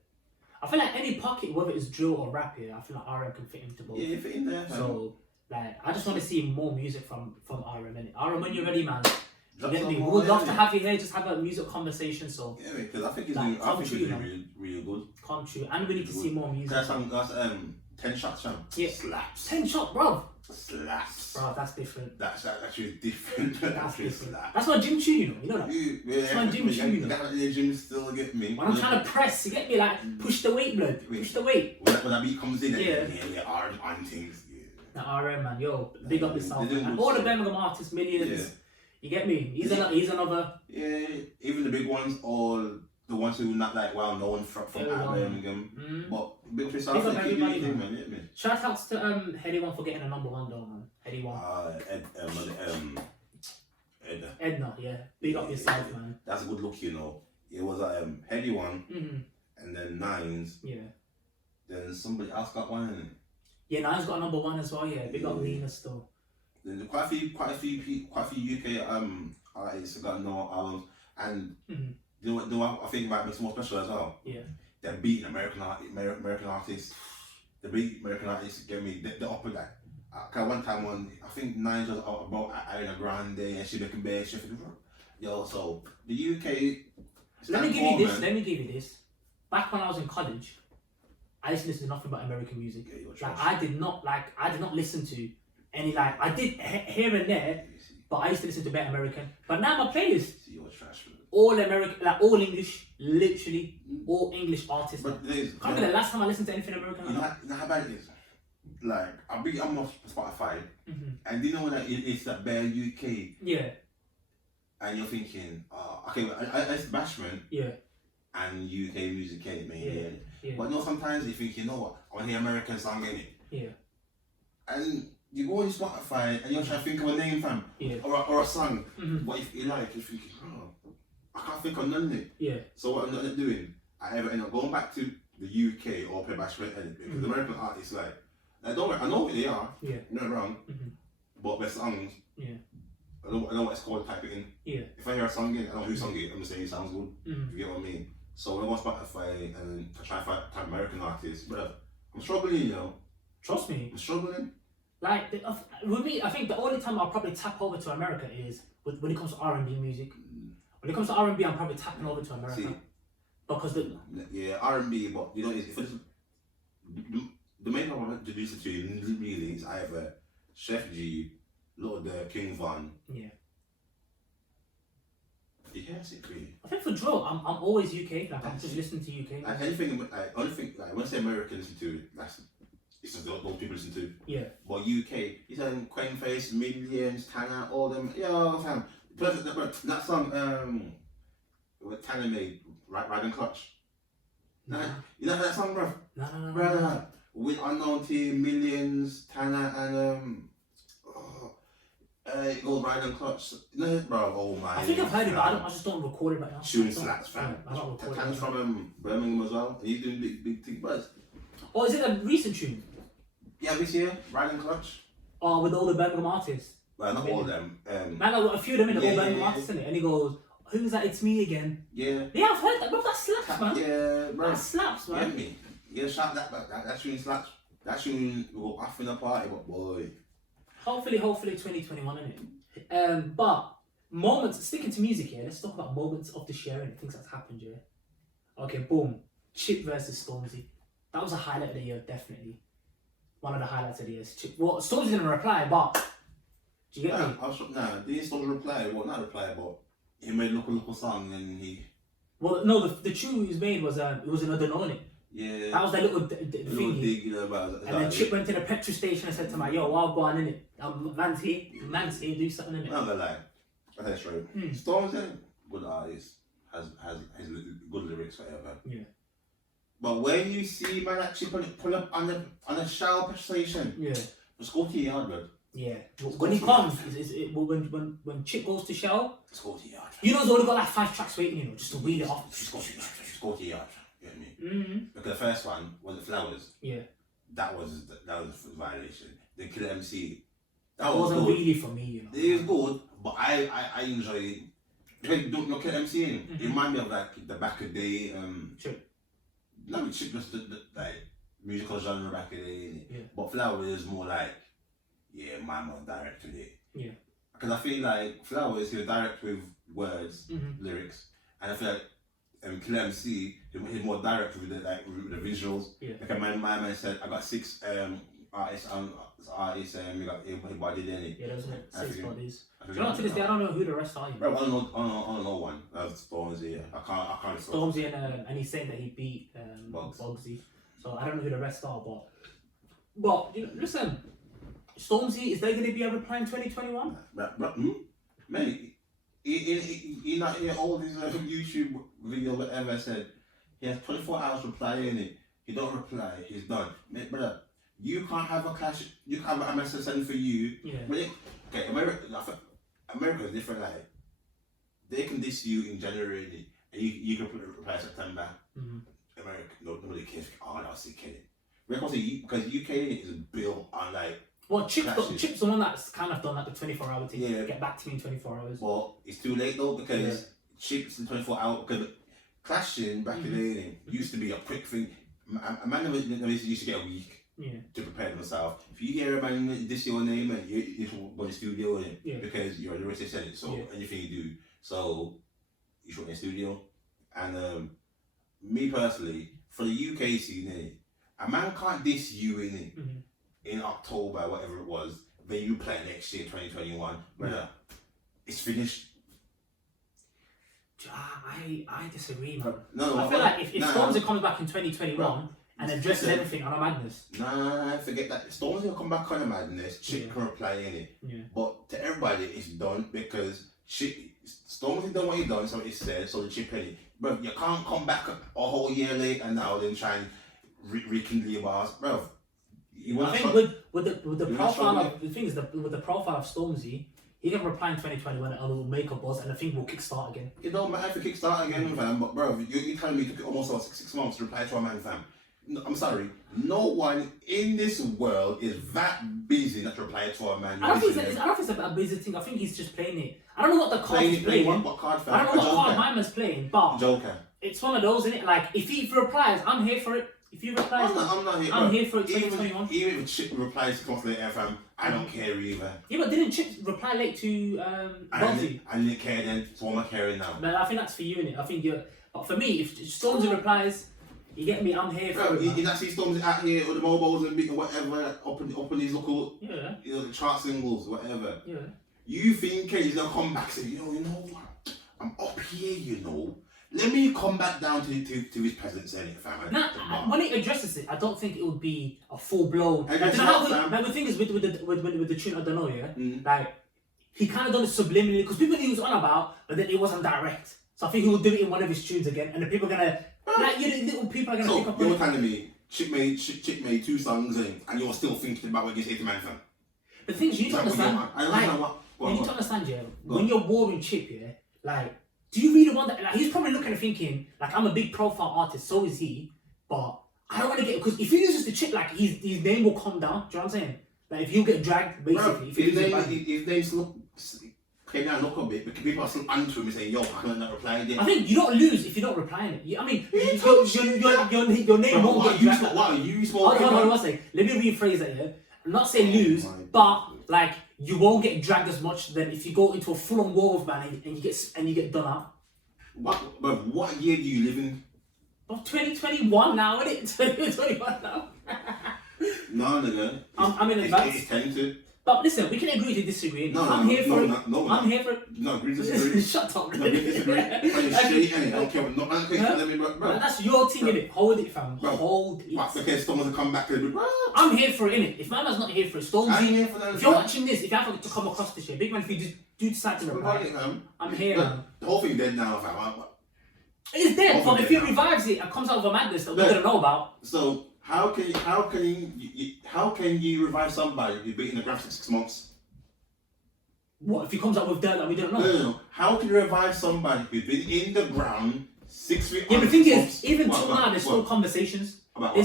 I feel like any pocket, whether it's drill or rap here, I feel like RM can fit into both. Yeah, fit in there. So, like, I just want to see more music from RM. RM, when you're ready, man. You get me? We would love to have you here, just have a music conversation. So yeah, because I think he's doing really good. Come true, and we need to see more music. That's 10 shots, fam. Yeah. Slaps. 10 shot, bro. Slaps. Bro, that's different. That's actually different. That's different. That's my gym tune, you know that? That's my gym tune, you know. The gym still get me. When I'm trying to press, you get me? Like, push the weight, blood. Push the weight. When that beat comes in, yeah, on things. The RM, man, yo, big up yourself. And all the Birmingham artists, millions. Yeah. You get me? He's another. Yeah, even the big ones, all the ones who are not like well known from Birmingham. But big for yourself, man. Shout outs to Heady One for getting a number one though, man. Heady One. Edna, yeah. Big up yourself, man. That's a good look, you know. It was Heady One, and then Nines. Yeah. Then somebody else got one. Yeah, Nines got a number one as well. Yeah, big up Lena still. Then quite a few UK artists got no albums, and you know what I think might be more special as well. Yeah. They're beating American artists. The big American artists give me the upper that. Cause one time I think Nines was about Ariana Grande and she making bass. Yo, so the UK. Let me give you this. Back when I was in college, I used to listen to nothing but American music. Yeah, like I did not listen to any, like, I did here and there, but I used to listen to better American. But now my playlist, all American, like all English, literally all English artists. But can't remember the last time I listened to anything American. You know how bad it is? Like, I'm on Spotify, and you know when it's that bare UK. Yeah. And you're thinking, okay, it's Bashment. Yeah. And UK music, man. Yeah. But no, sometimes you think, you know what, I want to hear American song in it. Yeah. And you go on Spotify and you're trying to think of a name, fam. Yeah. Or a song. But if you like, you're thinking, I can't think of none of it. Yeah. So what I'm not doing, I either end up going back to the UK or play Bashment edit, because the American artists, like, I know what they are. Yeah. You're not wrong. But their songs. Yeah. I know what it's called, type it in. Yeah. If I hear a song in, I don't know who sung it, I'm just saying it sounds good. You get what I mean? So when I go on Spotify and try to find American artists, but I'm struggling, you know. Trust me. I'm struggling. Like, with me, I think the only time I'll probably tap over to America is when it comes to R&B music. When it comes to R&B, I'm probably tapping over to America. See, because yeah, R&B, but you know, if it's, the main problem to listen to really is either Chef G, Lord King Von. Yeah. Yes, it really. I think for drill, I'm always UK. Like, I'm just listening to UK. Like anything, only thing, like when I say American listen to, it's just those people listen to. Yeah. But UK, you said Quainface, Millions, Tanner, all them. Yo, fam. That song, with Tanner made, Ride and Clutch. Nah. You know that song, bro? No. With Unknown Team, Millions, Tanner, and it goes Ride and Clutch. No, bro. Oh my. I think I've heard it, but I just don't record it right now. Tune slaps, fam. Tanner's from Birmingham as well. And he's doing big thing buzz. Oh, is it a recent tune? Yeah, this year, Ride and Clutch. Oh, with all the Birmingham artists. Well, not all of them. Man, a few of them in the all Birmingham artists, in it, and he goes, "Who's that? It's me again." Yeah. Yeah, I've heard that, bro. That slaps, man. Yeah, bro. That slaps, man. Yeah, me. Yeah, shout that tune slaps. That tune will go off in the party, but boy. Hopefully 2021, innit? But moments, sticking to music here, let's talk about moments of the sharing, things that's happened, yeah? Okay, boom. Chip versus Stormzy. That was a highlight of the year, definitely. One of the highlights of the year. Stormzy didn't reply, but Do you get me? I was nah. They installed a reply. Well, not reply, but he made local song and he. Well, no, the tune he was made was it was another on it. Yeah. That was the little thingy. Dig, you know, about and then Chip went to the petrol station and said to me, "Yo, I'll go on in it. Man's here, do something in it." I'm not gonna lie. That's true. Stormzy, good artist, has good lyrics, whatever. Yeah. But when you see man that Chip pull up on the Shell petrol station, yeah, just go to your yard, bro. Yeah. When he comes, when Chip goes to Shell, just go to your yard. You know, he's only got like 5 tracks waiting, you know, just to wheel it off. Just go to your yard. You know what I mean? Because the first one was the Flowers. Yeah. That was a violation. The Killer MC. That wasn't really for me, you know. It was good, but I enjoy it. Like, don't look at MC in. It reminds me of like the back of the day. Chip. No, Chip just the like musical genre back in the day. Yeah. But Flowers is more like, yeah, my mom directed it. Yeah. Because I feel like Flowers, he was direct with words, lyrics, and I feel like Killer MC, he's more direct with the visuals. Yeah. Like my man said, I got 6 artists, we got everybody in it. Yeah, those are 6 bodies. Do you know, to this day, I don't know who the rest are. Bro, I don't know one. That's Stormzy. I can't. Stormzy and he's saying that he beat Bugsy. So I don't know who the rest are, but you know, listen, Stormzy, is there going to be a reply in 2021? Man, he not hear all these YouTube videos, whatever said. He has 24 hours reply in it. He don't reply. He's done. Mate, brother, you can't have a clash. You can't have a message sent for you. Yeah. Okay, America's different. Like, they can diss you in January and you can reply September. America, nobody cares. Oh, that's sick, kidding. Because UK is built on like. Well, Chip's the one that's kind of done like the 24-hour thing. Yeah. Get back to me in 24 hours. Well, it's too late though because Chip's the 24 hour. Because clashing back in the day used to be a quick thing. A man used to get a week. Yeah. To prepare themselves. If you hear a man diss your name and you should go to the studio because you're the racist in it, so anything you do, so you should go in the studio. And me personally, for the UK scene, a man can't diss you in October, whatever it was, then you play next year, 2021. Brother, it's finished. I disagree, man. No, I feel like if Stormzy comes back in 2021 and addresses everything on a madness. Nah, forget that. Stormzy will come back on a madness. Chip can reply in it. Yeah. But to everybody, it's done because Stormzy done what he done, so he said, so the Chip in it. Bro, you can't come back a whole year later and now then try and rekindle your bars, bro. I think with the profile of the thing is with the profile of Stormzy, he can reply in 2021 and it will make a buzz and the thing will kickstart again. It don't matter if it kickstart again, fam. But bro, you're telling me it took almost 6 months to reply to a man, fam. No, I'm sorry. No one in this world is that busy not to reply to a man. I don't think it's a busy thing. I think he's just playing it. I don't know what the card is playing. What card, fam? I don't know what card my man's playing, but Joker. It's one of those, isn't it? Like if he replies, I'm here for it. If you reply, I'm here for it. 2021. Even if Chip replies 6 months later, fam, I don't care either. Yeah, but didn't Chip reply late to Bugsy? I didn't care then, so I'm not caring now. But I think that's for you, innit? I think you're. But for me, if Stormzy replies, you get me. I'm here for it. You not see Stormzy out here with the mobiles and whatever up in his local, the chart singles, whatever. Yeah. You think he's gonna come back and say, you know what? I'm up here, you know. Let me come back down to his presence, fam. Nah, when he addresses it, I don't think it would be a full blown. Like the thing is with the tune, I don't know, like he kind of done it subliminally because people knew he was on about, but then it wasn't direct. So I think he will do it in one of his tunes again, and the people are gonna little people are gonna pick up. You're telling me Chip made 2 songs and you're still thinking about what you say to man, fam. The thing is, you need to understand. You need to understand, when you're warring Chip, like. Do you really want that? Like, he's probably looking and thinking, like, I'm a big profile artist, so is he, but I don't want to get, because if he loses the Chip, like, his name will come down, do you know what I'm saying? Like, if he'll get dragged, basically. Bro, his name came down a bit, because people are still onto him and saying, yo, I'm not replying yet. I think you don't lose if you don't reply it. I mean, your name won't get dragged. What are you Hold on, one second. Let me rephrase that here. I'm not saying lose, but, like, you won't get dragged as much than if you go into a full-on war with man and you get done out. What year do you live in? Well, 2021 now, isn't it? 2021 now. No, nigga. I'm in advance. It's tainted. But listen, we can agree to disagree. No, I'm here for it. No, I'm here for it. No, agree to disagree. Shut up. No, agree to disagree. I don't care what no man let me, bro. That's your thing, innit? Hold it, fam. Bro. Hold it. What, because someone to come back to the I'm here for it, innit? If my man's not here for it, Stormzy. I'm here for that. If you're watching this, if you haven't to come across this shit, big man, if you do decide to reply, I'm here, man. The whole thing dead now, fam. It's dead, but if he revives it and comes out of a madness that we didn't know about. So how can you revive somebody who's been in the ground for 6 months? What if he comes out with dirt that we didn't know? No. How can you revive somebody who's been in the ground 6 feet? Yeah, but the thing is, even till now, there's still conversations about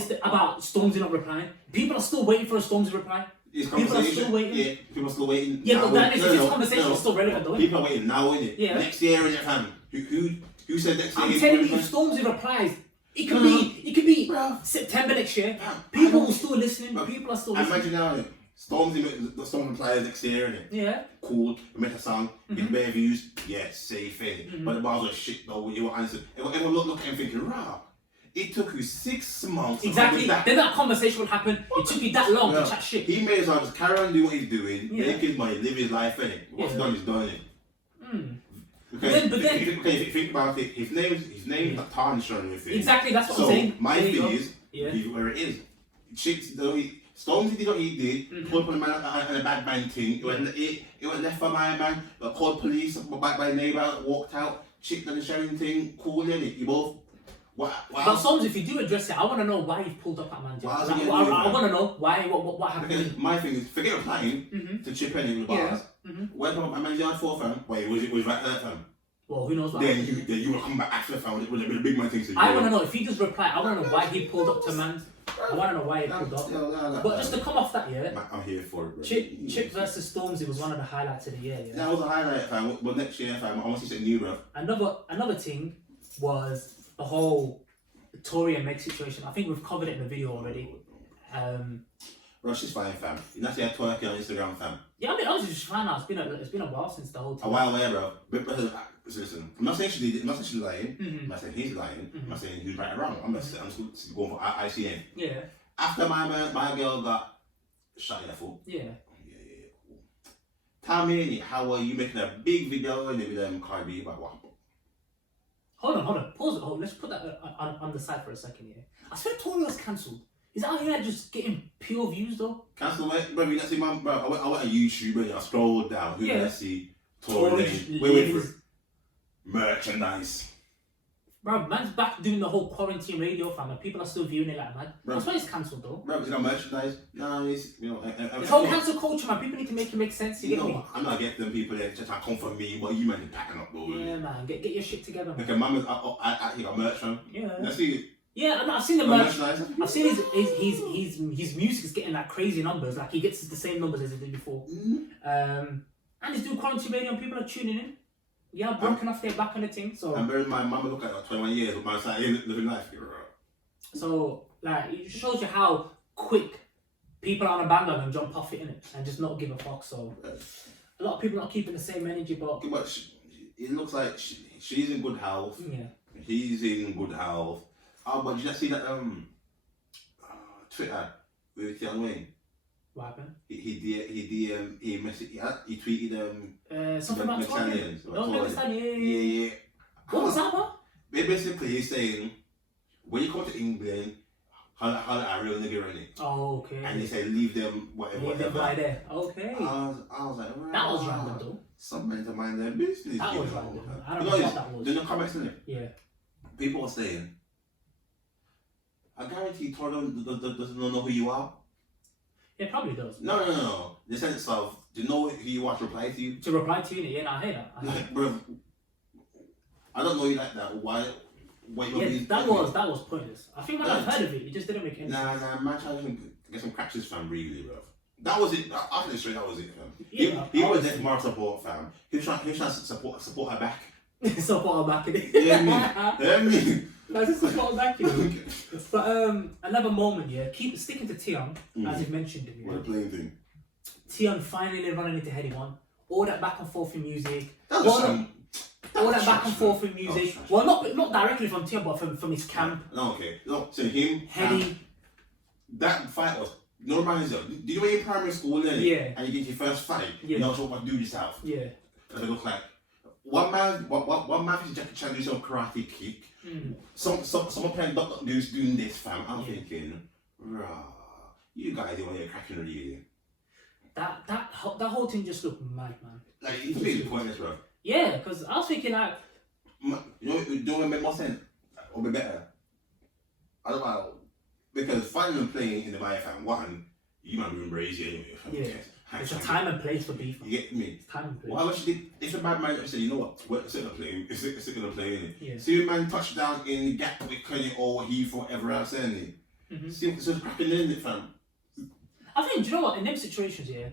Stormzy not replying. People are still waiting for a Stormzy reply. People are still waiting. Yeah, people are still waiting. Yeah, but that is this conversation is still relevant, though. People are waiting now, innit? Yeah. Next year, innit, fam? Who said next year? I'm telling you, if Stormzy replies, it could be September next year. People will still listening. People are still listening. Imagine now, Stormzy replies next year, innit? Yeah. Cool, make a song, get bare views, yeah, safe, innit? But the bars were shit though, you were answered. Everyone look at him thinking, rah, it took you 6 months. Exactly. Then that conversation would happen. It took you that long to chat shit. He may as well just carry on doing what he's doing, make his money, live his life, innit? What's done is done, innit? Because if you think about it, his name's not tarnished or anything. Exactly, that's what I'm saying. So my thing is, leave it where it is. Chicks, though, Stormzy did what he did, called for the man on a bad man thing. It went left for my man, called police, back by neighbour, walked out, chick done the sharing thing, cool, innit? You both. But Stormzy, if you do address it, I want to know why you've pulled up at man. I want to know why, what happened. Because my thing is, forget replying to Chip in the bars. Where come my man's yard for, fam? Wait, was it right there, fam? Well, who knows what then you will come back after, fam, with a big man thing. I want to know, if he just reply, I want to know why he pulled up to man. I want to know why he pulled up. But just to come off that, I'm here for it, bro. Chip versus Stormzy was one of the highlights of the year, That was a highlight, fam. But next year, fam, I want to see something new, bro. Another thing was the whole Tory and Meg situation. I think we've covered it in the video already. Bro, she's fine, fam. You not see her twerking on Instagram, fam. Yeah, I mean, honestly, she's fine now. It's been a while since the whole thing. A while away, bro. But listen, I'm not saying she's lying. I'm not saying he's lying. I'm not saying he's right or wrong. I'm just going for ICN. Yeah. After my girl got shot in the foot. Yeah. Cool. Tell me, how are you making a big video with Cardi about what? Hold on. Pause it. Let's put that on the side for a second, yeah. I swear Tory was cancelled. Is that how you're just getting pure views though? Cancelled, bro. You not see, man, bro. I went on YouTube and I scrolled down. Who did I see? Tory name. Wait for it. Merchandise. Bro, man's back doing the whole quarantine radio, fam, and people are still viewing it like mad. Bro, that's why it's cancelled though. Bro, merchandise. No, it's this whole cancel culture, man. People need to make it make sense. You get me? I'm not getting them people there just to come for me, but you man are packing up though. Yeah, man. Get your shit together, man. Okay, mama's he got merch, man. Yeah. Let's see it. Yeah, I've seen the merch. I've seen his music is getting like crazy numbers. Like he gets the same numbers as he did before. And he's doing quarantine radio and people are tuning in. Yeah, broken off their back on the thing. So I'm very my mama look at 21 years, but my son living life. So like it just shows you how quick people are on a bandwagon and jump off it, innit? And just not give a fuck. So a lot of people are not keeping the same energy, but it looks like she's in good health. Yeah. He's in good health. Oh, but did you just see that Twitter with Young Wayne? What happened? He tweeted something about Italians. Yeah. What was that about? Basically, he's saying when you come to England, holla at a real nigger in it. Oh, okay. And he said leave them whatever. Leave them right there. Okay. I was like, wow. That was random though. Some men to mind their business. That was random. I don't know what that was. There's no comments in it. Yeah. People are saying, I guarantee Tor doesn't know who you are. It probably does. No. The sense of, do you know who you are to reply to you? To reply to you, yeah, I hear that. Like, bro, I don't know you like that. Why that was pointless. I think when I heard of it, it just didn't make any sense. Nah, man, trying to get some cracks fam, really, bro. That was it. After the straight, that was it, fam. Yeah, he was there for moral support, fam. He was trying to support her back. Support her back in it. Yeah, me. Like, just support her back, you know. But another moment, yeah. Keep sticking to Tion, as you've mentioned. What a playing thing. Tion finally running into Heady One. All that back and forth in music. All that back and forth in music. Well, not directly from Tion, but from his camp. No, okay. No, so him, Heady. That fight was No man is up. Do you know when you're in primary school, then? Yeah. And you get your first fight, Yeah. you know what to do yourself. Yeah. And it looks like one man is Jackie Chan do some karate kick. Someone playing Dr. Deuce doing this, fam. I'm thinking, rah, you guys don't want to get cracking really. That whole thing just looked mad, man. Like it's really pointless, bro. Yeah, because I was thinking like, you don't make more sense or be better. I don't know because finding and playing in the Maya fam one, you might remember easy anyway. Yeah, it's a time and place for beef. You get me? It's time and place. Well, actually, if a bad man said, you know what, we're still gonna play, it's still gonna play, innit? Yeah. See a man touchdown in the gap with Kanye or he for whatever else, innit? See what's cracking in it, fam. I think, do you know what, in them situations, yeah,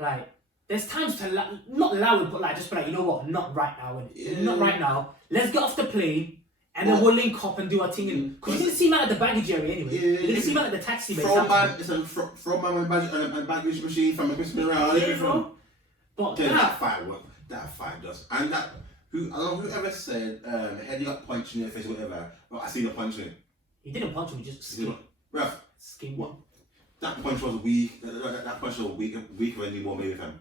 like, there's times to not allow it, but like, just be like, you know what, not right now, innit? Yeah. Not right now. Let's get off the plane. And then we'll link up and do our thing. Because you didn't see man at the baggage area anyway. Yeah, you didn't see man at the taxi bay. Throw man and baggage machine from a spin around. Yeah, bro. But yeah, that fight does. And that, I don't know whoever said, Heady got punched in the face or whatever, but I seen the punch him. He didn't punch him, he just skimmed. Bruh, Skimmed. That punch was weak. That punch was weaker than he won maybe him.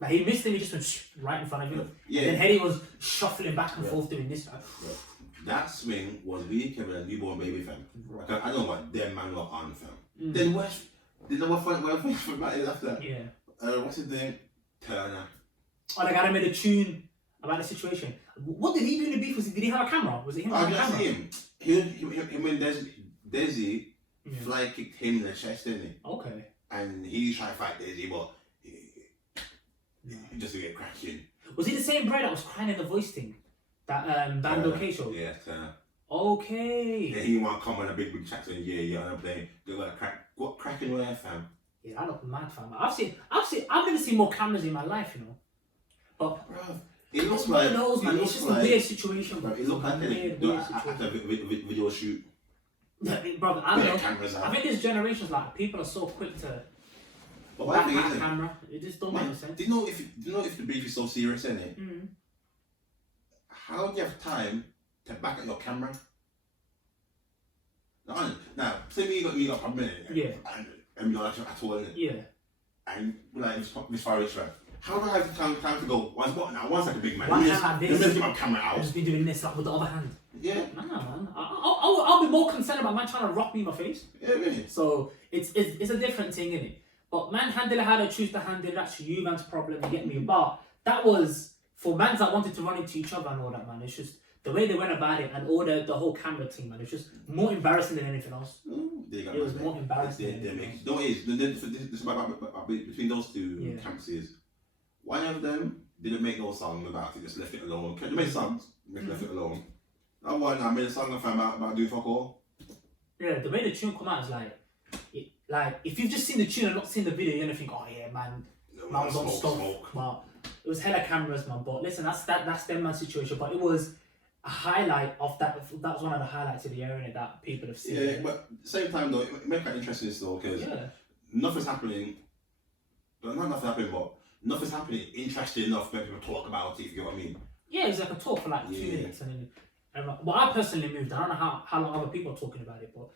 Like, he missed him, he just went right in front of him. Yeah. And then Heady was shuffling back and forth doing this. That swing was weaker than newborn baby fam. Like, I don't know what them man were on fam. Then West, did you know what fun that is after? Yeah. What's his name? Turner. Oh, the guy that made a tune about the situation. What did he do in the beef? Did he have a camera? Was it him? I with a camera? see him. Him and Desi fly kicked him in the chest, didn't he? Okay. And he tried to fight Desi, but just to get cracking. Was he the same bro that was crying in the voice thing? That Bando K show? Yeah, Turner. Okay. Yeah, he want to come on a big track saying, yeah, I'm playing. They got what cracking where, fam? Yeah, that looked mad, fam. I've never seen more cameras in my life, you know. But bro, it looks like knows, man. It's just a weird situation, bro. It looks like a video shoot. Bro, I don't know. Cameras out. I think this generation's like people are so quick to back at a camera. It just don't make sense. Do you know if the beef is so serious, innit? How do you have time to back at your camera? Now, say me got a minute. Yeah. And you're actually at all, innit? Yeah. And like this far rich, right? How do I have time to go? One's like a big man. One hand like this. Let me get my camera out. I'll just be doing this like with the other hand. Yeah. Nah, man. I'll be more concerned about man trying to rock me in my face. Yeah, really. So it's a different thing, innit? But man handle it how they choose to handle it. That's you man's problem. You get me? But that was for mans that wanted to run into each other and all that, man. It's just the way they went about it and all the whole camera thing, man. It's just more embarrassing than anything else. It was more embarrassing. No, it is. This is about between those two campuses. One of them didn't make no song about it, just left it alone. They made songs, left it alone. That one I made a song about doing fuck all. Yeah, the way the tune come out is like if you've just seen the tune and not seen the video, you're gonna think, oh yeah, man was on smoke. But it was hella cameras, man. But listen, that's them man's situation. But it was a highlight of that. That was one of the highlights of the area that people have seen. Yeah, but at the same time though, it makes it interesting still because nothing's happening. Well, not nothing happening, but nothing's happening interesting enough when people talk about it, if you get what I mean. Yeah, it was like a talk for like 2 minutes and then well, I personally moved. I don't know how long other people are talking about it, but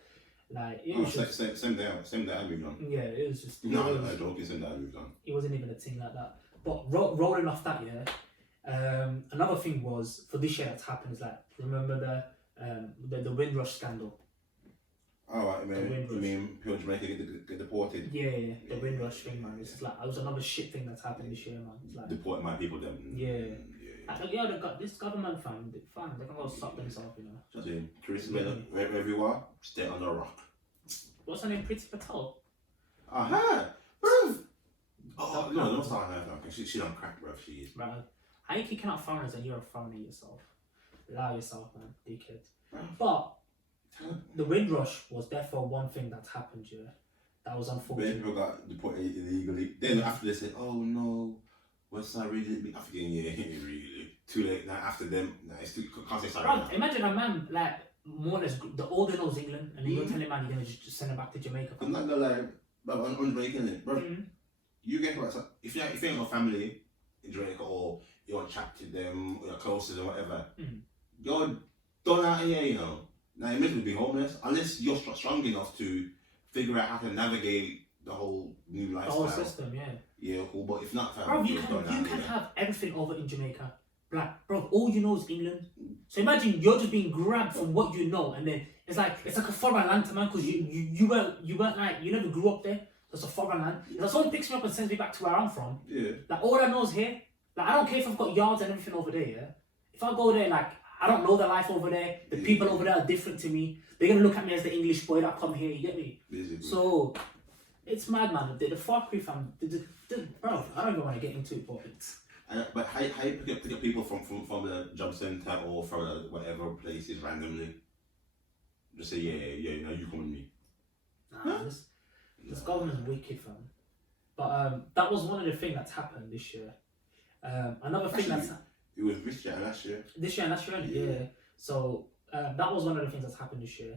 like it was just, same day I moved on. Yeah, it was just no, I'm joking. Same day I moved on. It wasn't even a thing like that. But rolling off that, another thing was for this year that's happened is like remember the Windrush Scandal. Oh, I mean, people in Jamaica get deported. Yeah, the Windrush thing, man. It's just like it was another shit thing that's happened this year, man. It's like deporting my people, them. Yeah. They got this government fam. They can go suck themselves, you know. Just saying, Chris, wherever you are, stay on the rock. What's her name? Pretty Patel. Aha, bro. Oh no, don't start her now. She don't crack, bro. She is. Bro, how you kicking out foreigners and you're a foreigner yourself? Allow yourself, man, dickhead. But the Windrush was therefore one thing that's happened, that was unfortunate. People got deported illegally. Then after they said, "Oh no, what's that really?" African, really too late now. After them, it's too can't say sorry. Bro, imagine a man like more or less all they know is England, and then you're telling man you're gonna just send him back to Jamaica. I'm not gonna lie, but on Jamaica, bro. You get what? If you ain't got family in Jamaica or you want to chat to them or you're close to them, whatever, you're done out here, you know. Now, you may be homeless unless you're strong enough to figure out how to navigate the whole new The lifestyle. whole system, yeah. Yeah, cool. But if not, fam, Bro, you it's can going down have everything over in Jamaica. Like, bro, all you know is England. So imagine you're just being grabbed from what you know, and then it's like a foreign land to man, because you weren't like, you never grew up there. It's a foreign land. It's like someone picks me up and sends me back to where I'm from. Yeah. Like, all I know is here. Like, I don't care if I've got yards and everything over there, yeah? If I go there, like, I don't know the life over there. The people over there are different to me. They're going to look at me as the English boy that come here, you get me? So, it's mad, man. The fuckery, fam. Bro, I don't even want to get into it, but it's... But how you pick up people from the job centre or from whatever places randomly? Just say, you come with me. Nah, this government's wicked, fam. But that was one of the things that's happened this year. Another thing that's... It was this year and last year. This year and last year, yeah. So that was one of the things that's happened this year.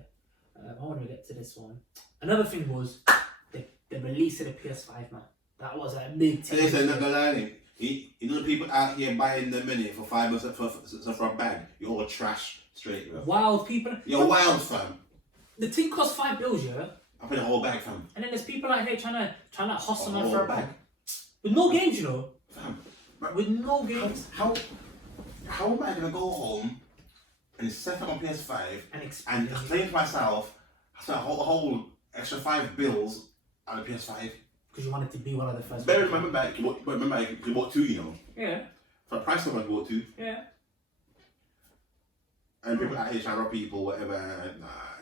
I want to get to this one. Another thing was the release of the PS5, man. That was a big thing. Listen, not gonna lie, you know the people out here buying the minute for $5 for a bag. You're all trash straight, bro. Wild people. You're wild, fam. The thing costs $5, yeah. I put a whole bag, fam. And then there's people out here trying to hustle A man for whole a bag. bag. With no games, you know. Fam. With no games. How am I gonna go home and set up my PS5 and explain to myself I spent a whole extra $5 on the PS5? Because you wanted to be one of the first. Remember, you bought two, you know. Yeah. For a price of one, you bought two. Yeah. And people out here trying to rob people, whatever,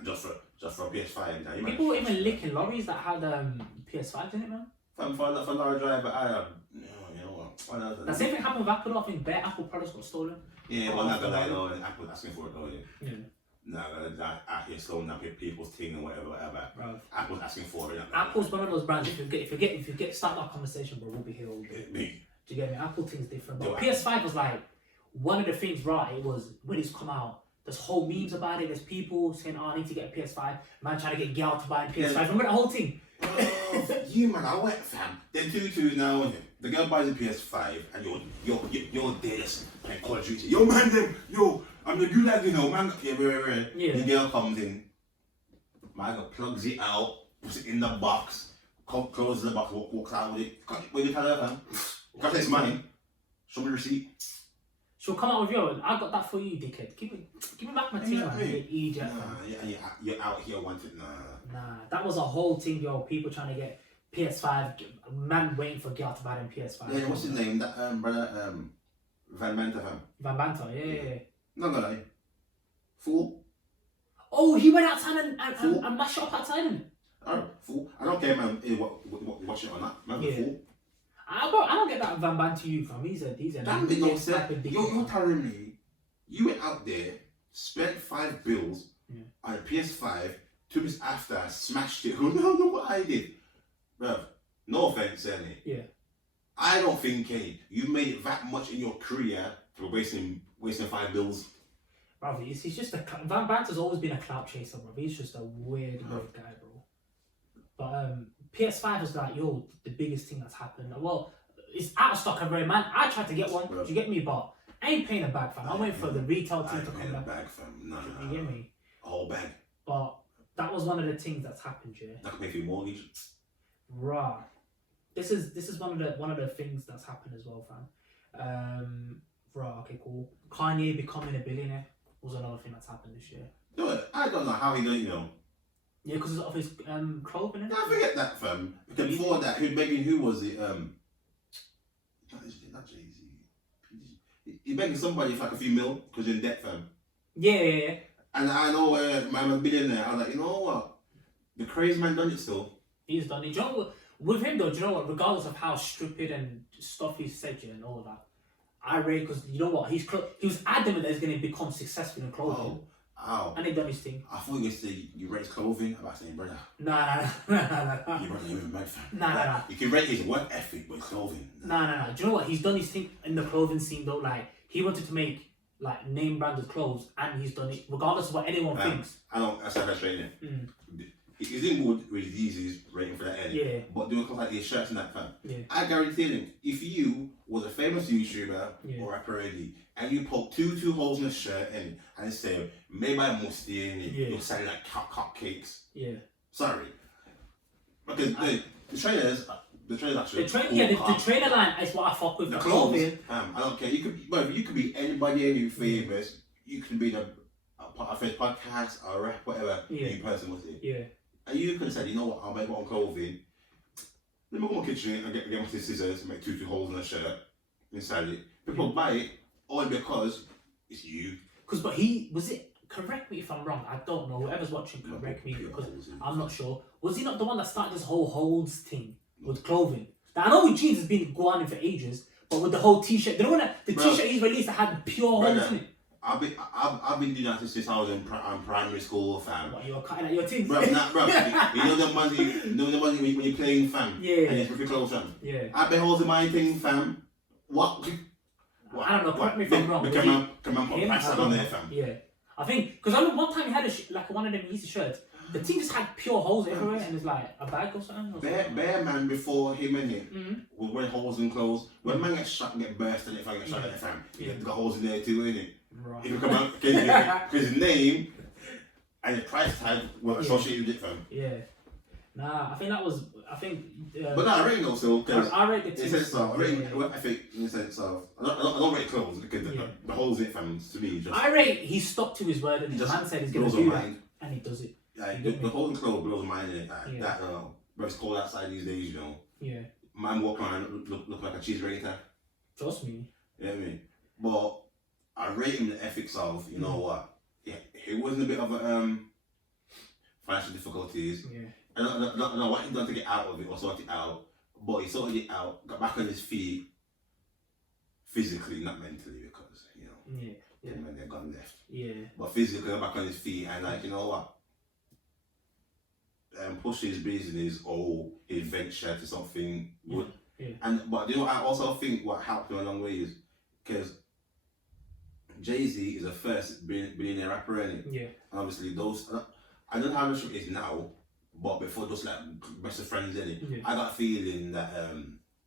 just for a PS5. People were even licking lorries that had PS5s in it, man. For lorry driver, you know what? The same thing happened with Apple. I think bare Apple products got stolen. Yeah, well, not gonna lie, though. Apple's asking for it, though. Yeah. No, out here slowing down people's thing and whatever. Bro. Apple's asking for it. Apple's one of those brands. If you get start that conversation, bro, we'll be here all day. Me. Do you get me? Apple thing's different. But Yo, PS5 was like one of the things. Right, it was when it's come out. There's whole memes about it. There's people saying, "Oh, I need to get a PS5." Man trying to get girl to buy a PS5. Yeah. Remember the whole thing? You man, I went, fam. Then 2 now, isn't it? The girl buys a PS5 and you're dead like Call of Duty. Yo man, I'm the gulag, you know, man. Yeah. The girl comes in, my girl plugs it out, puts it in the box, closes the box, walks out with it. What you tell her, fam? Got this money. Show me the receipt. She'll come out with you, and I got that for you, dickhead. Give me back my team, man. You idiot. You're out here wanting, Nah, that was a whole thing, yo. People trying to get PS5, man waiting for girl to buy them PS5. Yeah, what's his name? That brother, Van Manta, fam. Van Banta, yeah. Not gonna lie. Fool. Oh, he went outside and mashed up outside. Oh, fool. I don't care, man. Watch it or not. Man, fool. I don't get that Van Banta you from. He's a damn it, you're telling me you went out there, spent $5 on a PS5, 2 minutes after, smashed it. Go, no, look what I did. Bruv, no offense, Ernie. Yeah. I don't think you made it that much in your career for wasting $5. Bro, he's just Van Banta's always been a clout chaser, bro. He's just a weird guy, bro. But PS5 was like, yo, the biggest thing that's happened. Well, it's out of stock everywhere, man. I tried to get one. Do you get me? But I ain't paying a bag, fam. I'm waiting for the retail team to come back. Bag, fam. No. You get me? A whole bag. But that was one of the things that's happened, yeah. I can pay for your mortgage. Right. This is one of the things that's happened as well, fam. Right. Okay. Cool. Kanye becoming a billionaire was another thing that's happened this year. No, I don't know how he done, you know. Yeah, because of his clothing. No, I forget that, fam. Because before that, who was it? Not Jay-Z. He begging somebody for like a few mil because you're in debt, fam. Yeah. And I know I'm a billionaire. I was like, you know what? The crazy man done it still. He's done it. Do you know what? With him though, do you know what? Regardless of how stupid and stuff he said and all of that, I rate because you know what? He was adamant that he's going to become successful in clothing. Oh. And he done his thing. I thought you were going to say you rate clothing. I'm about saying, brother. Nah. Your brother, you're a mad fan. Nah. You can rate his work ethic with clothing. Nah. Do you know what? He's done his thing in the clothing scene though. Like, he wanted to make like name branded clothes and he's done it regardless of what anyone thinks. I don't, that's frustrating. He's in wood with Yeezys rating for that end. Yeah. But doing stuff like these shirts and that, fam. Yeah. I guarantee him, if you was a famous YouTuber or rapper already, and you poke two holes in a shirt and it say made by Musti and you're selling like cupcakes. Yeah. Sorry. Because The trainers actually. The trainer line is what I fuck with. The clothes, I don't care. You could be anybody, any famous. You could be a first podcast or rap, whatever you person was it. Yeah. And you could have said, you know what, I'll make my own clothing. Let me go to my kitchen and get my scissors and make two holes in a shirt inside it. People buy it only because it's you. But was it? Correct me if I'm wrong. I don't know. Whoever's watching, correct me because I'm not sure. Was he not the one that started this whole holes thing with clothing? Now, I know with jeans has been going on for ages, but with the whole t-shirt, the t-shirt he's released that had pure holes in it. I've been doing that since I was in primary school, fam. What, you were cutting out your teeth? Bro, you know the ones when you're playing, fam? Yeah. And it's with your clothes, fam? Yeah. I've been holding my thing, fam. What? I don't know, correct me if I'm wrong. Come on, put that on there, fam. Yeah. I think, because I remember one time he had one of them easy shirts. The thing just had pure holes everywhere and it's like a bag or something. Bear man before him and it was wearing holes in clothes. When man gets shot and get burst and if I get shot in the fam, he got holes in there too, innit? Right. He would come out because his name and the price tag were associated with it, fam. Yeah. Nah, I think that was. But no, I rate it also because I rate the in the sense of I think in the sense of I don't rate clothes because the holes in it, fam, to me just. I rate he stuck to his word and the man said he's gonna do that, and he does it. Like the whole clothes blows my mind in it. That but it's cold outside these days, you know. Yeah. Man walking around look like a cheese grater. Trust me. You know what I mean? But I rate him the ethics of, you know what? Yeah, he was in a bit of financial difficulties. Yeah. I don't know what he done to get out of it or sort it out, but he sorted it out, got back on his feet, physically, not mentally, because you know, when they're gone left. Yeah. But physically, got back on his feet and like you know what, push his business or his venture to something good. Yeah. But you know, I also think what helped him a long way is because Jay-Z is the first billionaire rapper, isn't it? Yeah. And obviously those, I don't know how much it is now, but before those like best of friends, in it, I got a feeling that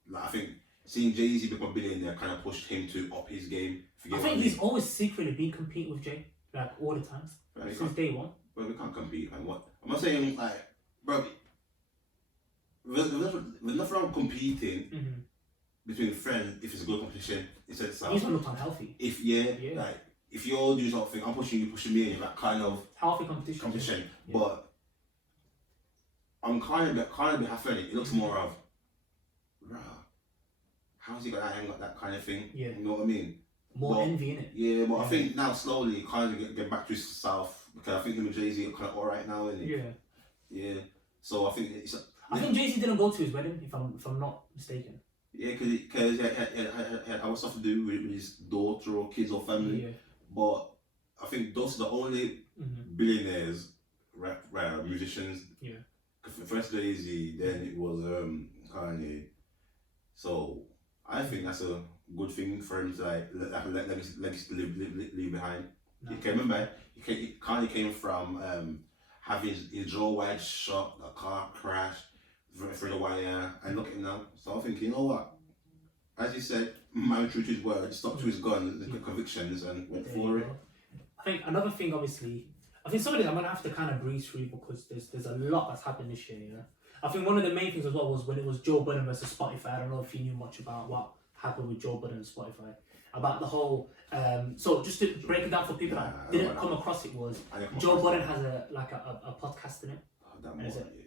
like I think seeing Jay-Z become a billionaire kind of pushed him to up his game. I think he's always secretly been competing with Jay, like all the times, since day one. But we can't compete, man. What I'm not saying, like, bro, there's nothing wrong competing between friends if it's a good competition. Instead of he's not looked unhealthy. If like if you're doing something, I'm pushing you, pushing me, and that kind of healthy competition. Yeah. But I'm kind of half in it. It looks more of, rah, how's he got that? I ain't got that kind of thing. Yeah. You know what I mean? More envy in it. Yeah, but I think now slowly kind of get back to himself because I think him and Jay-Z are kind of alright now, isn't it? Yeah. Yeah. So I think it's. I think Jay-Z didn't go to his wedding, if I'm not mistaken. Yeah, because I was stuff to do with his daughter or kids or family. Yeah. But I think those are the only billionaires, musicians. Yeah. First Jay-Z, then it was Kanye. So I think that's a good thing for him to like legacy to leave behind. No. You can remember, Kanye came from having his jaw wide shot, a car crash, through the wire, and look at him now. So I think, you know what? As he said, man true to his word, stuck to his guns, his convictions, and went for it. I think another thing, obviously, I think some of this I'm gonna have to kind of breeze through because there's a lot that's happened this year. You know, I think one of the main things as well was when it was Joe Budden versus Spotify. I don't know if you knew much about what happened with Joe Budden and Spotify. About the whole, so just to break it down for people that didn't come across it was Joe Budden has a podcast in it,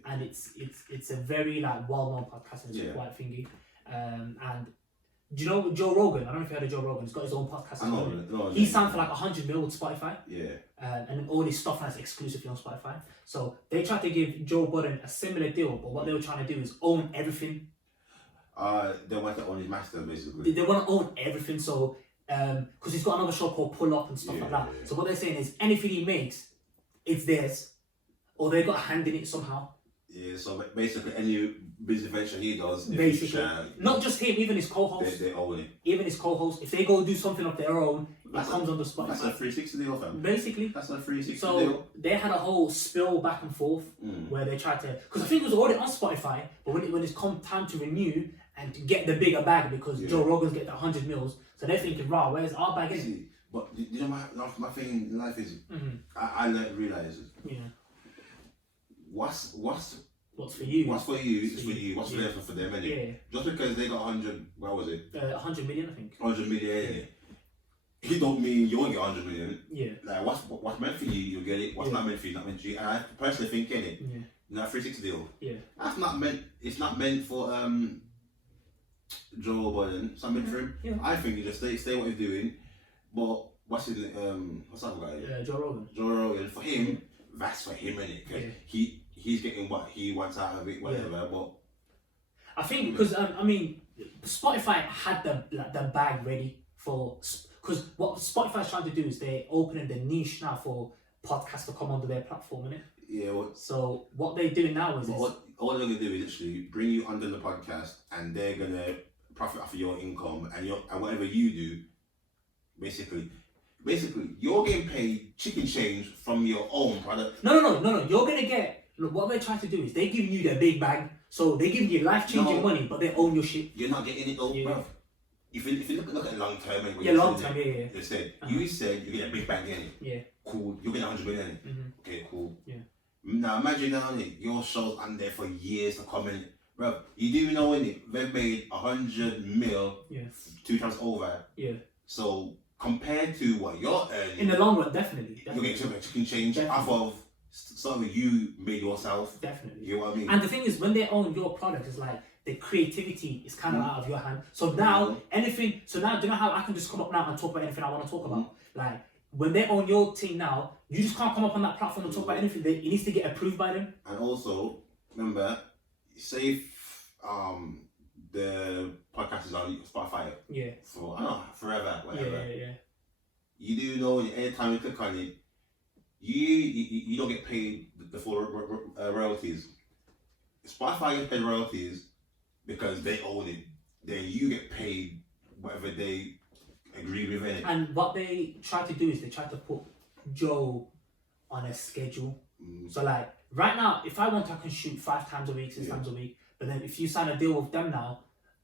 and it's a very like well-known podcast and it's quite thingy, and do you know Joe Rogan? I don't know if you heard of Joe Rogan. He's got his own podcast. He signed for like 100 mil with Spotify. Yeah. And all his stuff is exclusively on Spotify. So they tried to give Joe Budden a similar deal, but what they were trying to do is own everything. They want to own his master basically. They want to own everything. So because he's got another show called Pull Up and stuff like that. Yeah. So what they're saying is anything he makes, it's theirs, or they got a hand in it somehow. Yeah. So basically, any business venture he does, basically, not just him, even his co-host. They own it. Even his co-host, if they go do something of their own, that comes on the Spotify. That's a 360 deal, fam. Basically, that's a 360 deal. So they had a whole spill back and forth where they tried to, because I think it was already on Spotify, but when it's come time to renew and to get the bigger bag because Joe Rogan's getting 100 mils, so they're thinking, "Wow, where's our bag in?" But you know, my thing in life is, I realize, what's What's for you? What's for you is for you. What's for them for them, innit? Yeah. Just because they got 100, what was it? 100 million, I think. 100 million, innit? He don't mean you won't get 100 million. Yeah. Like what's meant for you, you'll get it. What's not meant for you, not meant for you. And I personally think, innit? Yeah. That 360 deal. Yeah. That's not meant. It's not meant for Joe Biden. It's not meant for him. Yeah. I think you just stay what you're doing. But what's that guy? Joe Rogan. Joe Rogan. For him, that's for him, innit? Because he's getting what he wants out of it, whatever. Yeah. But I think because I mean, Spotify had the bag ready for. Because what Spotify's trying to do is they're opening the niche now for podcasts to come onto their platform, innit? Yeah. So what they're doing now is all they're gonna do is actually bring you under the podcast, and they're gonna profit off of your income and whatever you do. Basically, you're getting paid chicken change from your own product. No. You're gonna get. Look, what they're trying to do is they're giving you their big bag, so they're giving you life changing money, but they own your shit. You're not getting it though, bro. If you look at long term, long term, yeah. You said you get a big bag in it. Yeah. Cool. You're getting 100 million in it. Mm-hmm. Okay, cool. Yeah. Now imagine now your show's on there for years to come in. Bro, you do know in it, they've made 100 mil 2 times over. Yeah. So compared to what you're earning in the long run, definitely. you're getting chicken change off of something you made yourself. Definitely. You know what I mean? And the thing is, when they own your product, it's like the creativity is kind of out of your hand. So now anything. So now, do you know how I can just come up now and talk about anything I want to talk about? Like when they own your team now, you just can't come up on that platform and talk about anything. It needs to get approved by them. And also, remember, say if, the podcast is on Spotify. Yeah. For I don't know, forever, whatever. Yeah. You do know anytime you click on it, you don't get paid the full royalties. Spotify gets paid royalties because they own it. Then you get paid whatever they agree with in it. And what they try to do is they try to put Joe on a schedule. So like right now, if I want, I can shoot 5 times a week, 6 times a week. But then if you sign a deal with them now,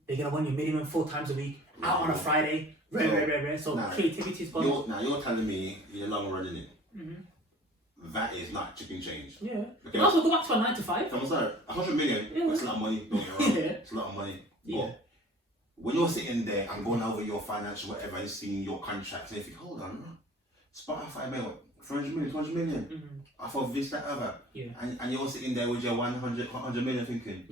they're gonna want you minimum 4 times a week, out on a Friday. Rare. So creativity is gone. You're telling me you're long running it. That is not chicken change. Yeah. You also go back to a 9 to 5. I'm sorry, 100 million. That's a lot of money. Don't get me wrong. It's a lot of money. Yeah. But when you're sitting there and going over your financial whatever and seeing your contracts and you think, hold on, Spotify made what? 300 million, 200 million. I thought this, that, other. Yeah. And you're sitting there with your 100 million thinking,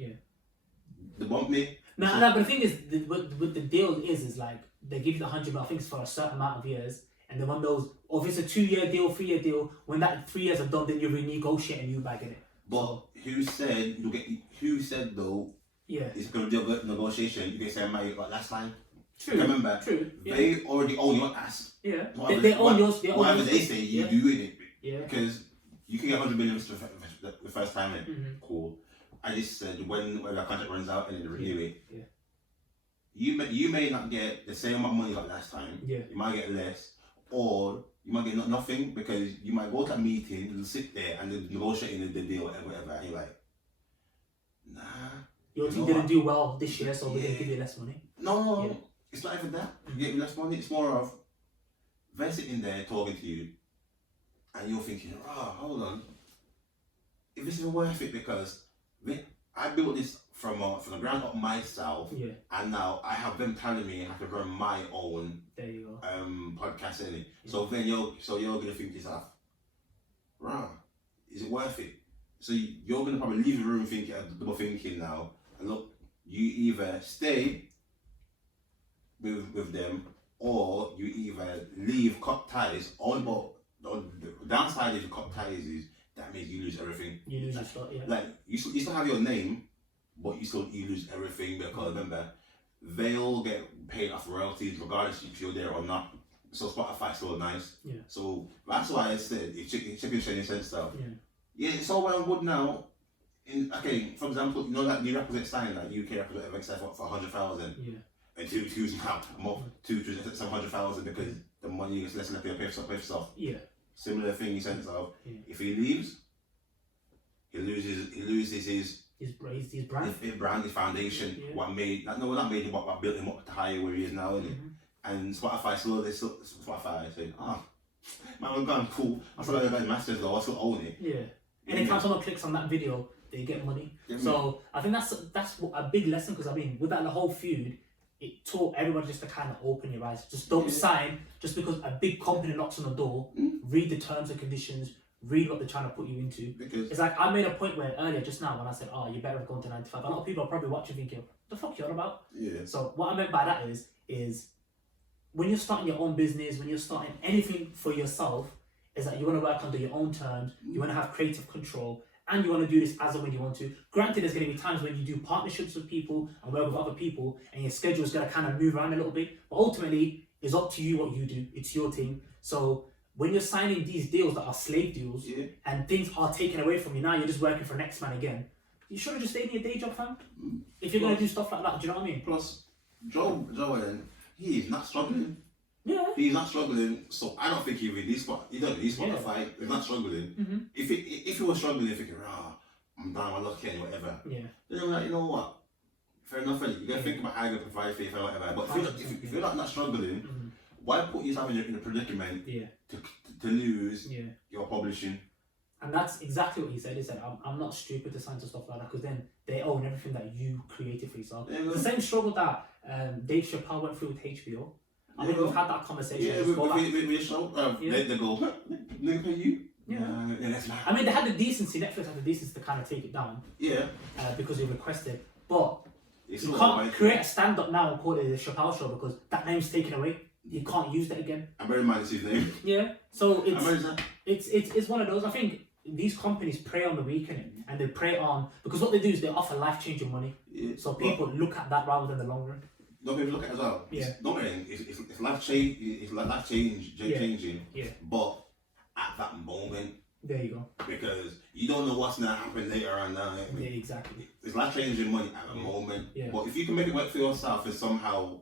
they bump me. No, but the thing is, with the deal is like they give you the 100 million, I think it's for a certain amount of years. And then when those, or if it's a 2-year deal, 3-year deal, when that 3 years are done, then you renegotiate and you back in it. But who said you'll get? Who said though? Yeah. It's going to be a good negotiation. You can say, "Mate, like last time." True. Remember? True. They already own your ass. Yeah. They own yours. Whatever they say, you do it. Yeah. Because you can get 100 million the first time in. Cool. I just said when the contract runs out and then renew it. Yeah. You may not get the same amount of money like last time. Yeah. You might get less, or you might get nothing because you might go to a meeting and sit there and they're negotiating the deal, whatever, and you're like, nah. Your team didn't do well this year, so we're gonna give you less money. No, it's not even that. You get less money. It's more of they're sitting there talking to you, and you're thinking, hold on, if this is worth it because I built this from the ground up myself, and now I have them telling me I have to run my own podcast in it. So then you're gonna think to yourself, is it worth it? So you're gonna probably leave the room thinking now, and look, you either stay with them or you either leave, cut ties. But the downside if you cut ties is that means you lose everything. You lose your slot, Like you still have your name, but you lose everything because remember, they'll get paid off royalties regardless if you're there or not. So Spotify's still nice. Yeah. So that's why I said it's chicken shiny sense stuff. Yeah, it's all well and good now. For example, you know that new rappers that signed, like UK rappers that except for 100,000. Yeah. And two now a month, 700,000 because the money is less than pay for stuff. Yeah. Similar thing in sense of if he leaves, he loses his brand, his foundation. Yeah. What made him, what built him up to higher where he is now, isn't it? And Spotify saying, man, we're gone cool. I still got my masters though. I still own it. Yeah. Anytime someone clicks on that video, they get money. Yeah, So I think that's a big lesson, because I mean, with that the whole feud, it taught everybody just to kind of open your eyes. Just don't sign just because a big company knocks on the door. Read the terms and conditions. Read what they're trying to put you into. Because it's like I made a point where earlier just now when I said, "Oh, you better have gone to 9 to 5." A lot of people are probably watching thinking, "What the fuck you on about?" Yeah. So what I meant by that is when you're starting your own business, when you're starting anything for yourself, is that you want to work under your own terms. You want to have creative control. And you want to do this as and when you want to. Granted, there's going to be times when you do partnerships with people and work with other people, and your schedule is going to kind of move around a little bit. But ultimately, it's up to you what you do. It's your thing. So when you're signing these deals that are slave deals, and things are taken away from you, now you're just working for next man again. You should have just stayed in your day job, fam. If you're going to do stuff like that, do you know what I mean? Plus, Joe he's not struggling. Yeah. He's not struggling, so I don't think he really he don't need spot the fight. He's not struggling. If he was struggling, thinking, I'm down my luck and whatever. Yeah. Then I'm like, you know what? Fair enough, you gotta think about how you're gonna provide for you and whatever. But if you're not struggling, why put yourself in a predicament to lose your publishing? And that's exactly what he said. He said, I'm not stupid to sign to stuff like that, because then they own everything that you created for yourself. It's the same struggle that Dave Chappelle went through with HBO. I mean, we've had that conversation. Yeah, with your show. They go, they pay you? Yeah. I mean, they had the decency, Netflix had the decency to kind of take it down. Yeah. Because you requested. But you can't create a stand-up now and call it the Chappelle Show, because that name's taken away. You can't use that again. I bear in mind it's his name. Yeah. So it's one of those. I think these companies prey on the weak and they prey on, because what they do is they offer life-changing money. Yeah. So people look at that rather than the long run. Don't people look at it as well? Yeah. It's life change. It's life changing. Yeah. But at that moment. There you go. Because you don't know what's gonna happen later on down. Yeah, exactly. It's life changing money at the moment. Yeah. But if you can make it work for yourself and somehow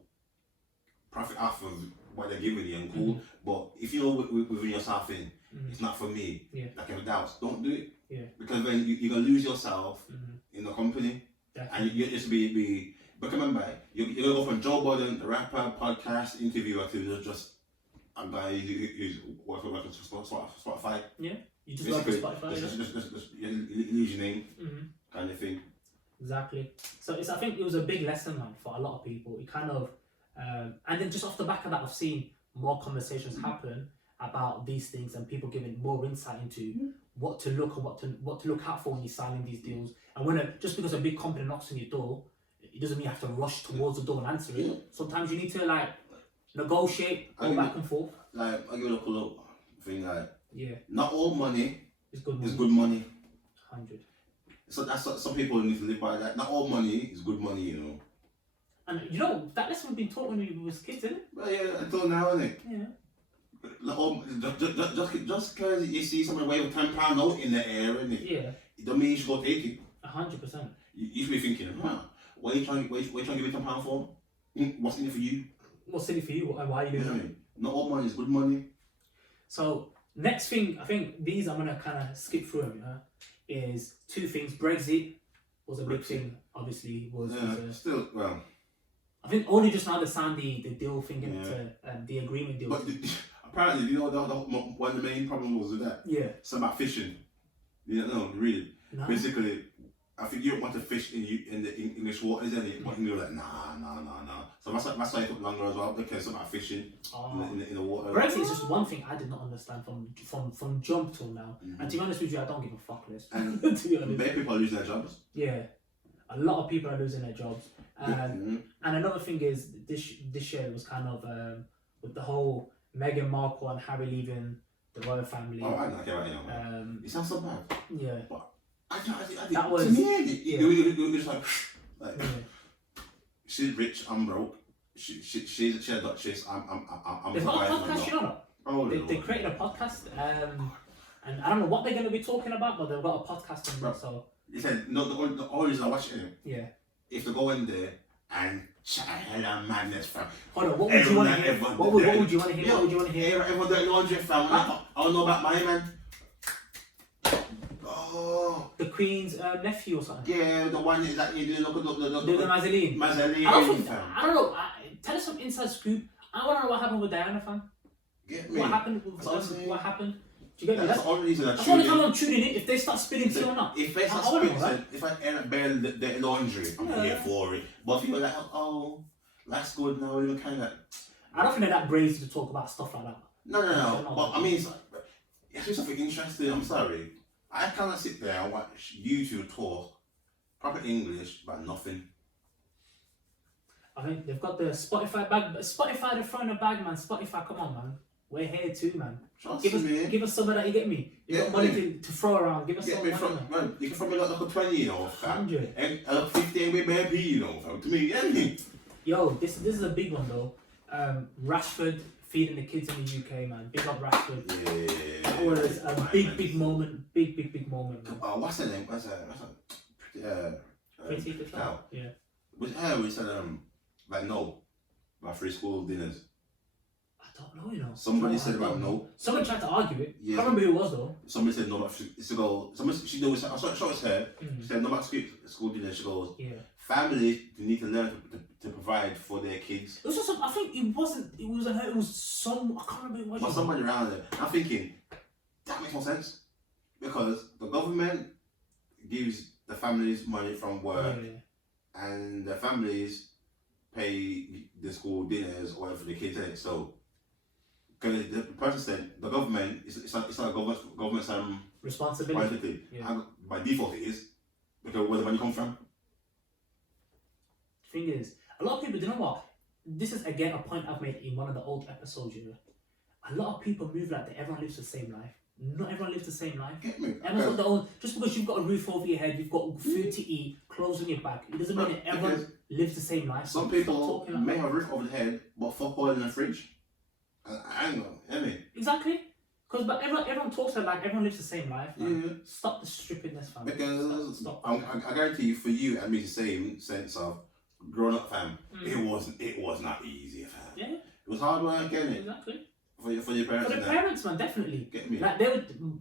profit off of what they're giving you and cool. But if you know within yourself it's not for me. Yeah. Like any doubts, don't do it. Yeah. Because then you're gonna lose yourself in the company. Definitely. And you just be. But remember, you're going to go from Joe Budden, the rapper, podcast, interviewer, to just a guy who's working for Spotify. Yeah, you just work for Spotify. Just lose your name, kind of thing. Exactly. So I think it was a big lesson, man, for a lot of people. It kind of, and then just off the back of that, I've seen more conversations happen about these things and people giving more insight into what to look and what to look out for when you're signing these deals. And just because a big company knocks on your door, it doesn't mean you have to rush towards the door and answer it. Sometimes you need to negotiate, go back and forth. I'll give you a look thing not all money is good money. 100. So that's what some people need to live by that. Not all money is good money, you know. And that lesson we've been taught when we was kids, isn't it? Well, yeah, until now, isn't it? Yeah. Just because you see someone wave a £10 note in the air, isn't it? Yeah. It don't mean you should go take it. 100%. You should be thinking, what are you trying to give me £10 for? What's in it for you? What's in it for you and why are you doing it? Not all money is good money. So, next thing, I think these I'm going to kind of skip through them, is two things. Brexit was a big thing, obviously. Still, well. I think only just now they signed the deal thing, the agreement deal. But apparently, you know one of the main problems was with that? Yeah. It's about fishing. You don't know, really. No. Basically, I think you don't want to fish in the English waters, and it, but you're like, nah. So that's why it took longer as well, because it's about fishing in the water. Brexit is just one thing I did not understand from jump till now. And to be honest with you, I don't give a fuck less. And to be honest, many people are losing their jobs. Yeah, a lot of people are losing their jobs. And another thing is, this year was kind of with the whole Meghan Markle and Harry leaving the royal family. Oh, I don't care about it. It sounds so bad. Yeah. But I that was, to me, it was like she's rich, I'm broke. She's a duchess. I'm. There's not a podcast, you know. Oh, they created a podcast, and I don't know what they're going to be talking about, but they've got a podcast on there. So they said no. The only reason I watch it, if they go in there and chat hell of madness, fam. Hold on, what would you want to hear? What would you want to hear? What would you want to hear? Everyone doing laundry, fam. I don't know about my man. The Queen's nephew or something. Yeah, the one is that you do look at the Mazzoline. I don't know. Tell us some inside scoop. I want to know what happened with Diana, fam. Get me. What happened? What happened? Do you get me? That's the only reason That's the only time I'm tuning in. If they start spilling tea or not. If they start spilling, if I end up bearing their laundry, I'm here for it. But if you're like, oh, that's good now, you kind of. I don't think they're that brazy to talk about stuff like that. No. But I mean, it's just something interesting. I'm sorry. I cannot sit there and watch you two talk proper English about nothing. I think they've got the Spotify bag. Spotify, they're throwing a bag, man. Spotify, come on, man. We're here too, man. Give us some of that, you get me? You got money to throw around. Give us some money, man. You can throw me like a 20, you know, fam. 100. And 50 with baby, you know, fam. To me, you get me? Yo, this is a big one though. Rashford feeding the kids in the UK, man. Big up Rashford. Yeah. That was a big moment. Big moment, man. What's her name? Pretty good now. Yeah. Was it her? We said like no, about free school dinners. I don't know, you know. Somebody said about no. Someone tried to argue it. Yeah. I can't remember who it was though. Somebody said no about she knows. I saw it was her. She said no about school dinners. She goes. Yeah. Families need to learn to provide for their kids. It was just. I think it wasn't her. It was some. I can't remember who it was. But somebody around there. I'm thinking that makes no sense because the government gives the families money from work, and the families pay the school dinners or whatever for the kids. So, because the person said the government it's not a government's responsibility. And by default, it is because where the money comes from. Thing is, a lot of people. Do you know what? This is again a point I've made in one of the old episodes. You know, a lot of people move like that. Everyone lives the same life. Not everyone lives the same life. Everyone's got their own. Just because you've got a roof over your head, you've got food to eat, clothes on your back, it doesn't mean that everyone lives the same life. Some people may have a roof over the head, but fuck all in the fridge. I know, I mean. Exactly. But everyone talks like everyone lives the same life. Man. Yeah. Stop the stupidness, fam. Because stop. I guarantee you, for you and me, the same sense of growing up, fam. It was not easy, fam. Yeah. It was hard work, innit? Exactly. For your parents. For the parents, man, definitely. Get me? Like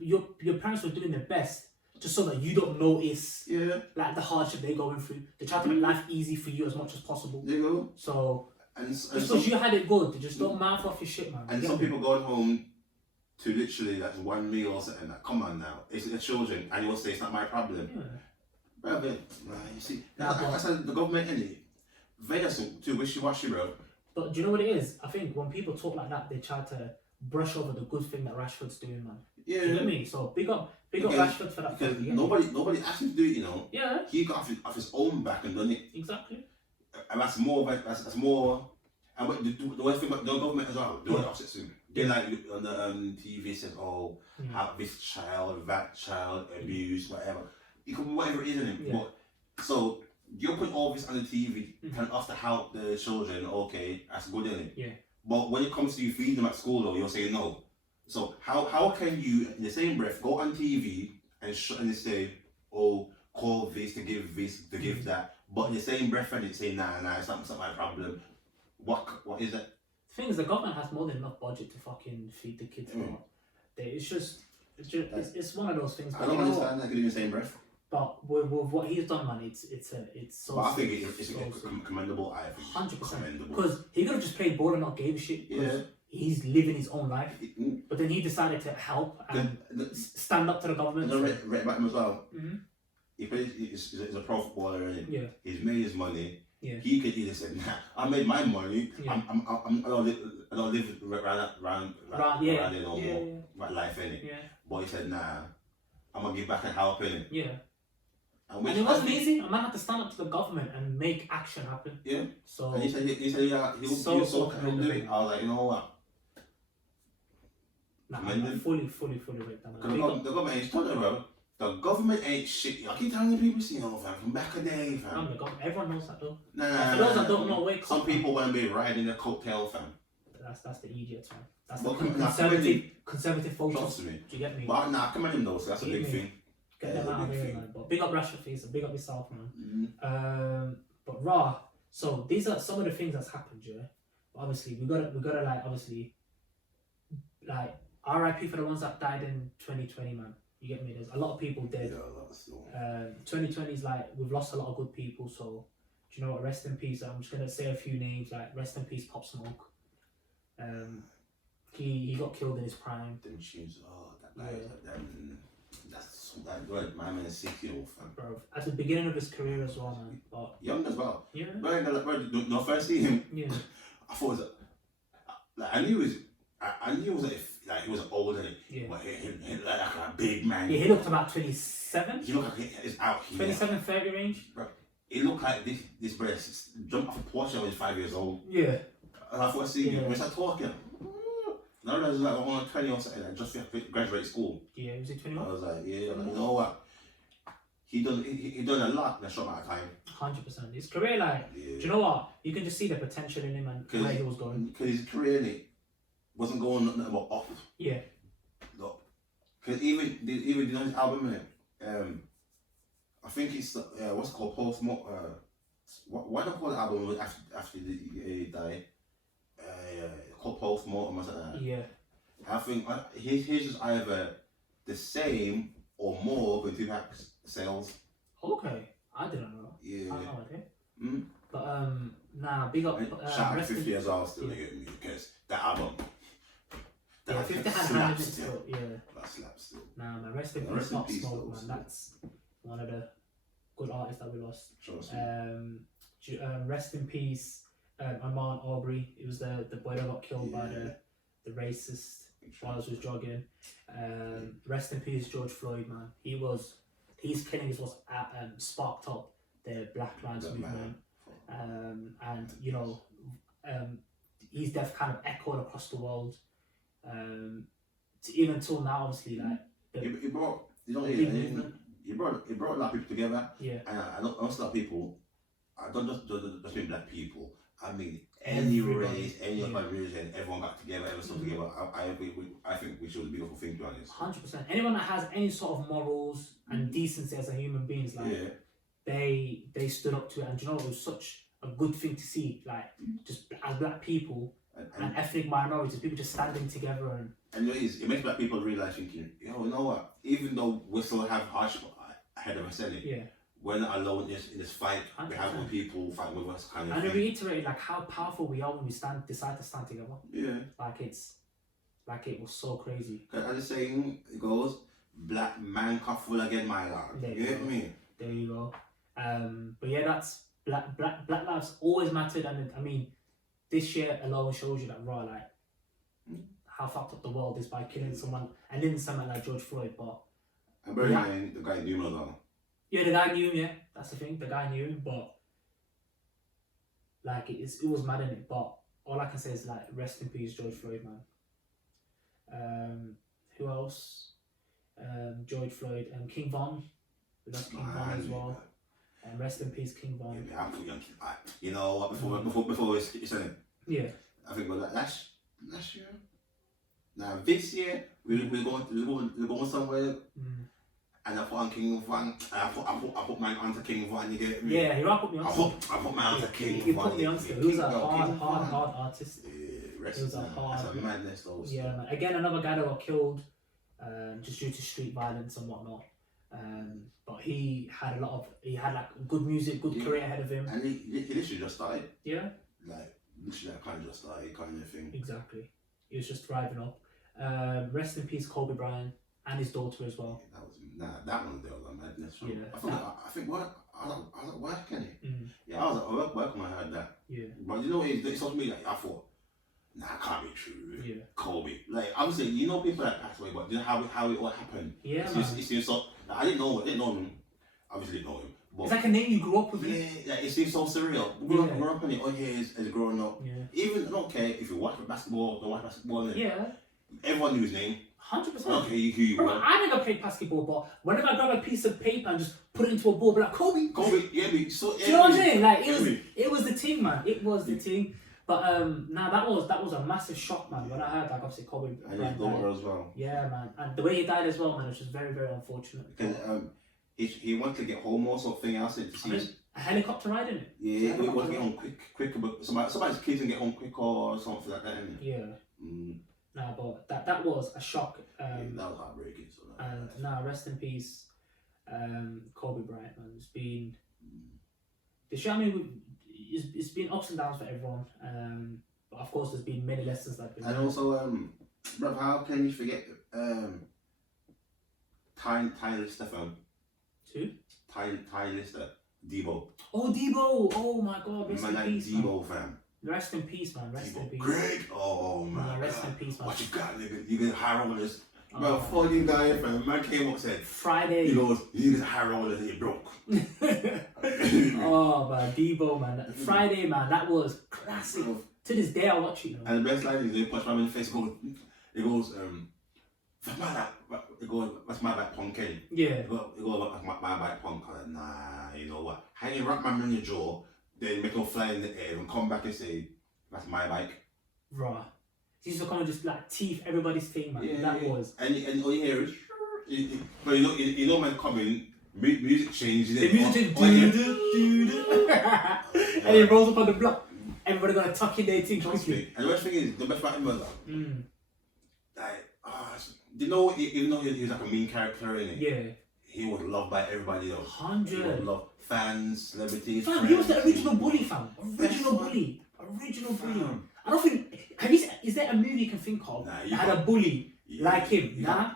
your parents were doing their best just so that you don't notice. Yeah. Like the hardship they're going through. They try to make life easy for you as much as possible. There you go. So. And because you had it good, just don't mouth off your shit, man. And some people going home to literally that's one meal or something. Like, come on now, it's the children, and you will say it's not my problem. Yeah. Brother, you see, I said the government in it. They just too wishy-washy, bro. But do you know what it is? I think when people talk like that, they try to brush over the good thing that Rashford's doing, man. Yeah. Do you know what I mean? So big up Rashford for that. Because nobody asked him to do it, you know. Yeah. He got off his own back and done it. Exactly. And that's more. And the worst thing about the government as well, the opposite soon. They like on the TV says, oh, how this child, that child, abuse, whatever. It could be whatever it is, isn't it? Yeah. But, so you're putting all this on the TV and off to help the children. Okay, that's good, isn't it? Yeah. But when it comes to you feeding them at school, though, you'll say no. So how can you, in the same breath, go on TV and say, oh, call this to give that, but in the same breath and say, nah, it's not my problem. What is it? The thing is, the government has more than enough budget to fucking feed the kids. It's one of those things. I don't understand that in the same breath. But with what he's done, man, it's so. But I think it's commendable. I think 100%. Because he could have just played ball and not gave a shit. Yeah. He's living his own life, but then he decided to help and stand up to the government. I read about him as well. Mm-hmm. He's a pro footballer, and he's made his money. Yeah. He could either say, nah, I made my money. Yeah. I don't live around there no more. My life, innit? Yeah. But he said, nah, I'm gonna give back and help, innit? Yeah. And it wasn't easy. A man had to stand up to the government and make action happen. Yeah. So. And he said he'll do it. I was like, you know what? Nah, I'm fully with that. The government ain't talking about. The government ain't shit. I keep telling the people, fam, from back in the day, fam. Everyone knows that though. For those that don't know, wake some people want to be riding the coattail, fam. That's the idiots, man. That's the conservative folks. Trust me. Do you get me? But I commend him though, so that's a big thing. Get them out of here, man. But big up Rashford, please. Big up yourself, man. Mm-hmm. But raw. So these are some of the things that's happened, yeah. But obviously, we gotta like RIP for the ones that died in 2020, man. You get me? There's a lot of people dead. Yeah, that's so. 2020 is like we've lost a lot of good people. So do you know what? Rest in peace. I'm just gonna say a few names like rest in peace, Pop Smoke. He got killed in his prime. Them tunes, oh, that That word, my man is 6-year-old fam. Bro, at the beginning of his career as well, man. But young as well. yeah. When I first see him, I thought it was I knew he was like he was older, but he looked like a big man. Yeah, he looked about 27. He looked like he's out here. 27, 30 range. Bro, he looked like this brother jumped off a Porsche when he was 5 years old. Yeah. And I thought I see him when I started talking. Now that was like on 20 or something, like just graduate school. Yeah, was he 21? I was like, you know what? He done a lot in a short amount of time. 100%. His career, do you know what? You can just see the potential in him and where he was going. Because his career wasn't going nothing but off. Yeah. Look, because even his album, I think it's what's it called, why don't call the album after he died? Called Post-Mortem or something like that. Yeah. I think his is either the same or more than Tupac's sales. Okay, I didn't know. Yeah. I had no idea. But big up. Shout out to 50 years old still to get me because that album. That 50 had slaps it still. Yeah. That slaps still. Nah, man, rest in peace, Pop Smoke, man. That's one of the good artists that we lost. Rest in peace. Amon Aubrey, it was the boy that got killed by the racist while he was jogging. Rest in peace, George Floyd, man. His killings was sparked up the Black Lives Movement, and his death kind of echoed across the world. Even till now, obviously, like it brought a lot of people together. Yeah, and I don't a lot of people. I don't just mean black people. I mean, any race, any other religion, everyone got together, everyone stuck together. I think we should be beautiful thing, to be honest. 100%. Anyone that has any sort of morals and decency as a human being, they stood up to it, and you know, it was such a good thing to see. Like, just as black people and ethnic minorities, people just standing together and it makes black people realize, thinking, you know what? Even though we still have hardship ahead of us, we're not alone in this fight. 100%. We have other people fighting with us, kind of thing. And it reiterated how powerful we are when we decide to stand together. Yeah. It was so crazy. As the saying goes, black man can't fool again, my lord. You get me? There you go. But yeah, that's black lives always mattered, and I mean, this year alone shows you that how fucked up the world is by killing someone, and didn't someone like George Floyd, but. And bear in mind, the guy knew though. Yeah, the guy knew him, that's the thing, the guy knew him, but it was mad in it, but all I can say is rest in peace, George Floyd, man. Who else? George Floyd, King Von, we lost King Von as well. Rest in peace, King Von. Yeah, I'm too young. You know what, before it's saying. Yeah. I think last year. Now this year we're going somewhere. And I put on King Von. I put mine onto King Von. You get me? Yeah, you put me on. I put mine onto King Von. You put me on. He was a hard artist. Yeah, it was a hard. That's a madness, though. Yeah, man. Again, another guy that got killed, just due to street violence and whatnot. But he had good music, good career ahead of him. And he literally just started. Yeah. Literally kind of just started, kind of thing. Exactly. He was just thriving up. Rest in peace, Kobe Bryant. And his daughter as well. Yeah, that one there was a madness. Yeah. I think work. I was at work, Kenny. Yeah, I was at work when I heard that. Yeah. But you know, it's something me I thought, nah, it can't be true. Yeah. Kobe. Obviously, people that passed away, but you know how it all happened. Yeah. It seems so. I didn't know him. Obviously, didn't know him. But it's like a name you grew up with. Yeah, it seems so surreal. Grew up on it all years as growing up. Yeah. Even I don't care if you watch basketball, don't watch basketball. Yeah. Everyone knew his name. 100%. Okay, who you were. I never played basketball, but whenever I grab a piece of paper and just put it into a ball, be like, Kobe, yeah, me. So, do you know what I'm saying? It was the thing, man. It was the thing. But that was a massive shock, man. When I heard obviously Kobe and his daughter as well. Yeah, man. And the way he died as well, man, it's just very, very unfortunate. Because he wanted to get home or something else to see. A helicopter ride, innit? Yeah, he wanted to get home quicker, but somebody's kids can get home quicker or something like that, innit? Yeah. Nah, but that was a shock. That was heartbreaking. Rest in peace, Kobe Bryant, man. It's been the show. I mean, it's been ups and downs for everyone. But of course, there's been many lessons that. And also, bro, how can you forget Ty Lister, fam. Who? Ty Lister. Debo. Oh, Debo! Oh my God, rest Man, in like peace, Debo, man. fam. Rest in peace, man. Rest in Debo. peace. Greg. Oh, man. Rest in peace, man. What you got, nigga? You get high rollers. Bro, fucking guy, fam. Man came up and said, Friday. he goes, you get high rollers and you broke. Oh, man. Debo, man. Friday, man. That was classic. To this day, I watch it. You know? And the best line is they punch my in the face. It goes, that's my back punk, Kenny. Yeah. It goes, that's my back punk. I'm like, nah, you know what? How you wrap my man in your jaw, then make him fly in the air and come back and say, that's my bike. Bruh. He used to come and just like teeth everybody's thing, man. Yeah, that was. And all you hear is, but you know man coming, music changes. The music just and he rolls up on the block. Everybody gonna tuck in their thing quickly. And the best thing is, the best part about that, like, you know, even though he was like a mean character in it, yeah, he was loved by everybody though. 100. He was loved fans, celebrities. Fam, he was the original bully, fam. Original bully. I don't think. Is there a movie you can think of that had a bully like him? Nah.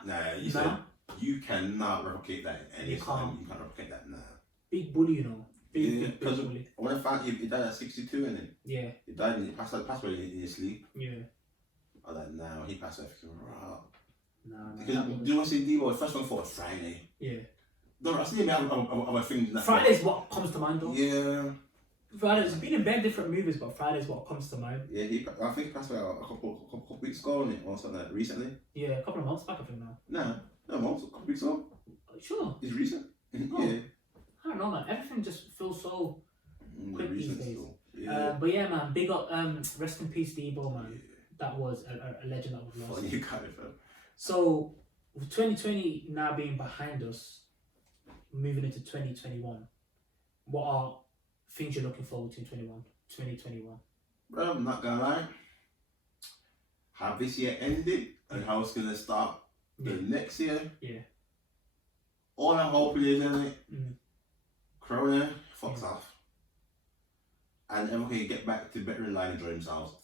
You cannot replicate that in any time. can't. You can't replicate that. Nah. Big bully, you know. Big Because bully. when I found he died at 62, innit? Yeah. He died and he passed away in his sleep. Yeah. I was like, nah, he passed away. Nah. Because do you want to see Debo? The first one for Friday. Yeah. No, I see him other things. Friday's what comes to mind though. Yeah. Friday's been in bare different movies, but Friday's what comes to mind. Yeah, I think he passed away a couple weeks ago, innit? Or something like that, recently. Yeah, a couple of months back, I think now. Nah, no months, a couple weeks ago. Sure. It's recent. Oh. Yeah. I don't know, man. Everything just feels so quick these days. Still. Yeah. But yeah, man. Big up. Rest in peace, Debo, man. Yeah. That was a legend that was lost. Oh, you got it, fam. So, with 2020 now being behind us, moving into 2021, what are things you're looking forward to in 2021? Bro, I'm not gonna lie. How this year ended and how it's gonna start the next year. Yeah. All I'm hoping is, innit? Corona fucks off. And everyone can get back to better in line and enjoy themselves.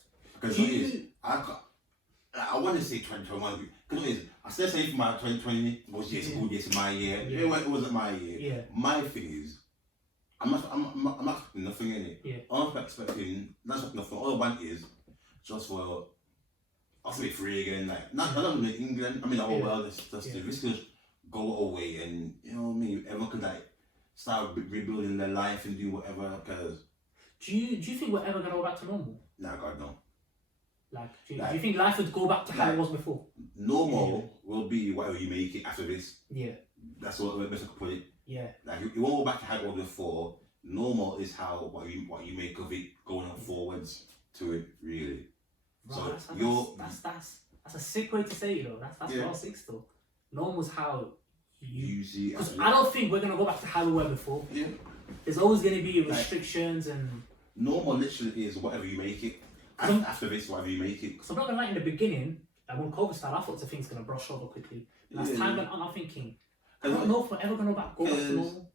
Because what is, I want to say 2021. Because what is, I still say for my 2020 was yes, good, yes, my year. Yeah. It wasn't my year. Yeah. My thing is, I'm not expecting nothing in it. Yeah. I'm not expecting nothing. All I want is just for us to be free again. Like not in England. I mean the whole world. Just go away and you know what I mean. Everyone could like start rebuilding their life and do whatever. Because do you think we're ever gonna go back to normal? Nah, God no. Like, do you think life would go back to how it was before? Normal will be whatever you make it after this. Yeah. That's what the best I could put it. Yeah. Like you won't go back to how it was before. Normal is what you make of it going on forwards to it really. Right, so that's a sick way to say it though. That's well sick still. Normal's how you see it. Because I don't think we're gonna go back to how we were before. Yeah. There's always gonna be restrictions and normal literally is whatever you make it. After this, whatever you make it. Because I'm not gonna lie, in the beginning, like when COVID started, I thought the thing's gonna brush over quickly. And as time went on, I'm thinking, I don't know if we're ever gonna go back to normal.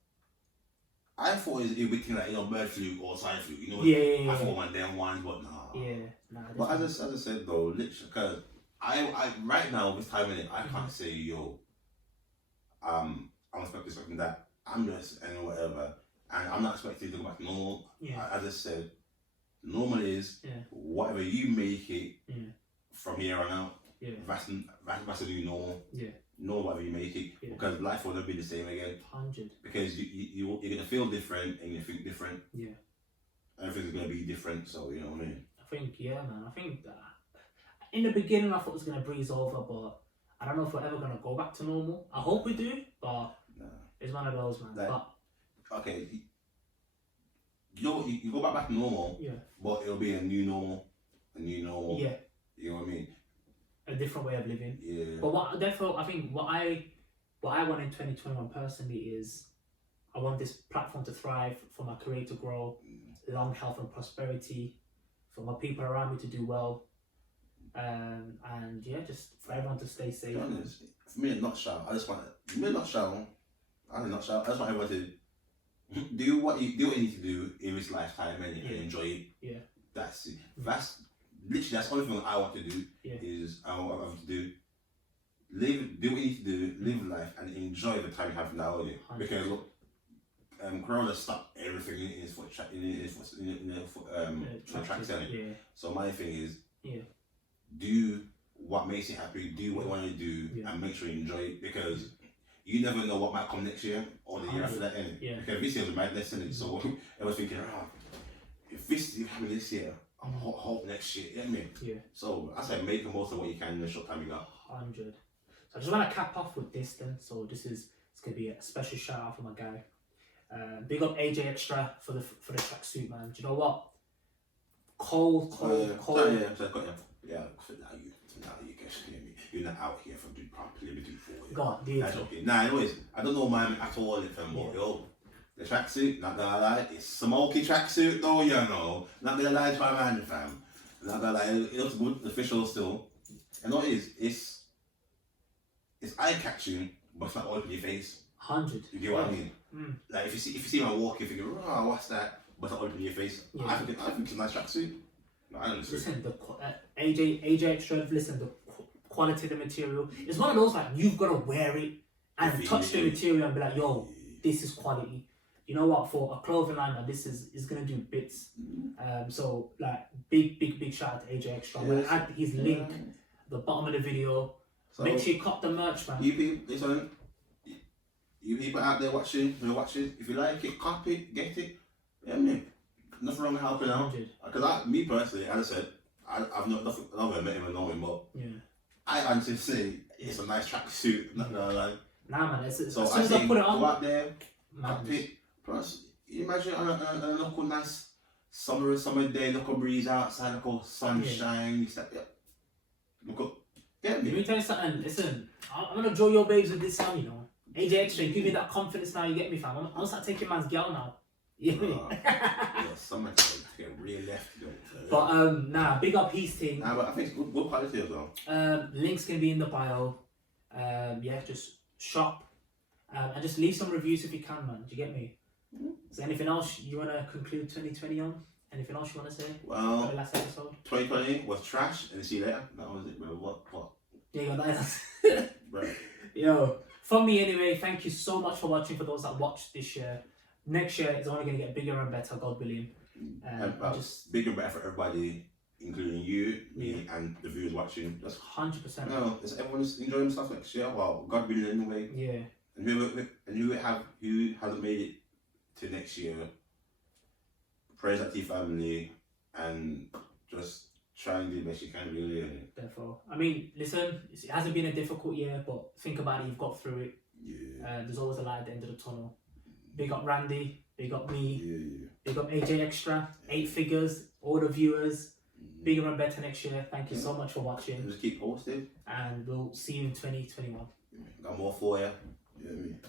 I thought it would be thing like bird flu or swine flu, you know. Yeah. I thought one damn one, but nah. Yeah. Nah. But as I said though, literally, because I right now this time in it, I can't say I'm expecting that. I'm just and whatever, and I'm not expecting to go back to normal. Yeah. As I said. Normal is whatever you make it from here on out. Yeah. That's the new normal. Yeah. Know whatever you make it because life will never be the same again. 100. Because you're gonna feel different and you think different. Yeah. Everything's gonna be different. So you know what I mean. I think man. I think that in the beginning I thought it was gonna breeze over, but I don't know if we're ever gonna go back to normal. I hope we do, but it's one of those, man. Okay. You go back to normal, but it'll be a new normal. Yeah. You know what I mean? A different way of living. Yeah. But I think what I want in 2021 personally is I want this platform to thrive, for my career to grow, long health and prosperity, for my people around me to do well, and just for everyone to stay safe. For me, in a nutshell, I just want everyone to do what you need to do in this lifetime and enjoy it. Yeah. That's it. That's the only thing I want to do. Is I want to do do what you need to do, live life, and enjoy the time you have now. Because look, Corona stopped everything in his foot track, tracks. Yeah. So my thing is, yeah, do what makes you happy, do what you want to do, and make sure you enjoy it, because you never know what might come next year or the year after that. Because this year was madness, innit? So I was thinking, if this is happening this year, I'm hope next year. You know what I mean? Yeah. So I say make the most of what you can in the short time you got. 100. So I just want to cap off with this then. So it's gonna be a special shout out for my guy. Big up AJ Extra for the tracksuit, man. Do you know what? Cold. Yeah. Now you guys hear me. You're not out here for doing properly, do for you. God, dude. That's okay. Nah, anyways, I don't know man at all if I'm yo. The tracksuit, not gonna lie, it's smoky tracksuit though, you know. Not gonna lie to my man, fam. Not gonna lie, it looks good, official still. And what it is, it's eye catching, but it's not all over your face. 100. You get what I mean? Like if you see my walk, you think, what's that? But it's not all over your face. Yeah. I think it's a nice tracksuit. No, I don't listen. AJ Extra, listen, the quality of the material. It's one of those like you've got to wear it and touch the material and be like, yo, this is quality. You know what? For a clothing line, like, this is gonna do bits. So like big shout out to AJ Extra. I'm gonna add his link at the bottom of the video. So make sure you cop the merch, man. You people out there watching, if you like it, copy it, get it. Yeah, man. Nothing wrong with helping out. Because me personally, as I said, I've not met him and know him, but I honestly say it's a nice tracksuit. Not gonna lie. Nah, man. So as soon as I put it on, go out there, copy it. Plus, you imagine a local nice summer day, local breeze outside, local sunshine. Look up. Get me. Let me tell you something. Listen, I'm gonna draw your babes with this sound, you know. AJ Extra, give me that confidence now. You get me, fam. I'm gonna start taking man's girl now. Someone get really left, but big up his team. Nah, but I think it's good quality as well. Links can be in the bio. Just shop and just leave some reviews if you can, man. Do you get me? Is there anything else you wanna conclude 2020 on? Anything else you wanna say? Well, for the last episode. 2020 was trash, and see you later. That was it, bro. What? There you go. That Right. Yo, from me anyway. Thank you so much for watching. For those that watched this year. Next year it's only going to get bigger and better, God willing. Just bigger and better for everybody, including you, me, and the viewers watching. That's 100%. No, everyone's enjoying stuff next year. Well, God willing anyway. Yeah. And who hasn't made it to next year, praise that to your family and just try and do the best you can, really. Therefore, I mean, listen, it hasn't been a difficult year, but think about it. You've got through it. Yeah. There's always a light at the end of the tunnel. Big up Randy, big up me, big up AJ Extra, 8 figures, all the viewers, bigger and better next year. Thank you so much for watching. Just keep posted. And we'll see you in 2021. Got more for you. You know what I mean?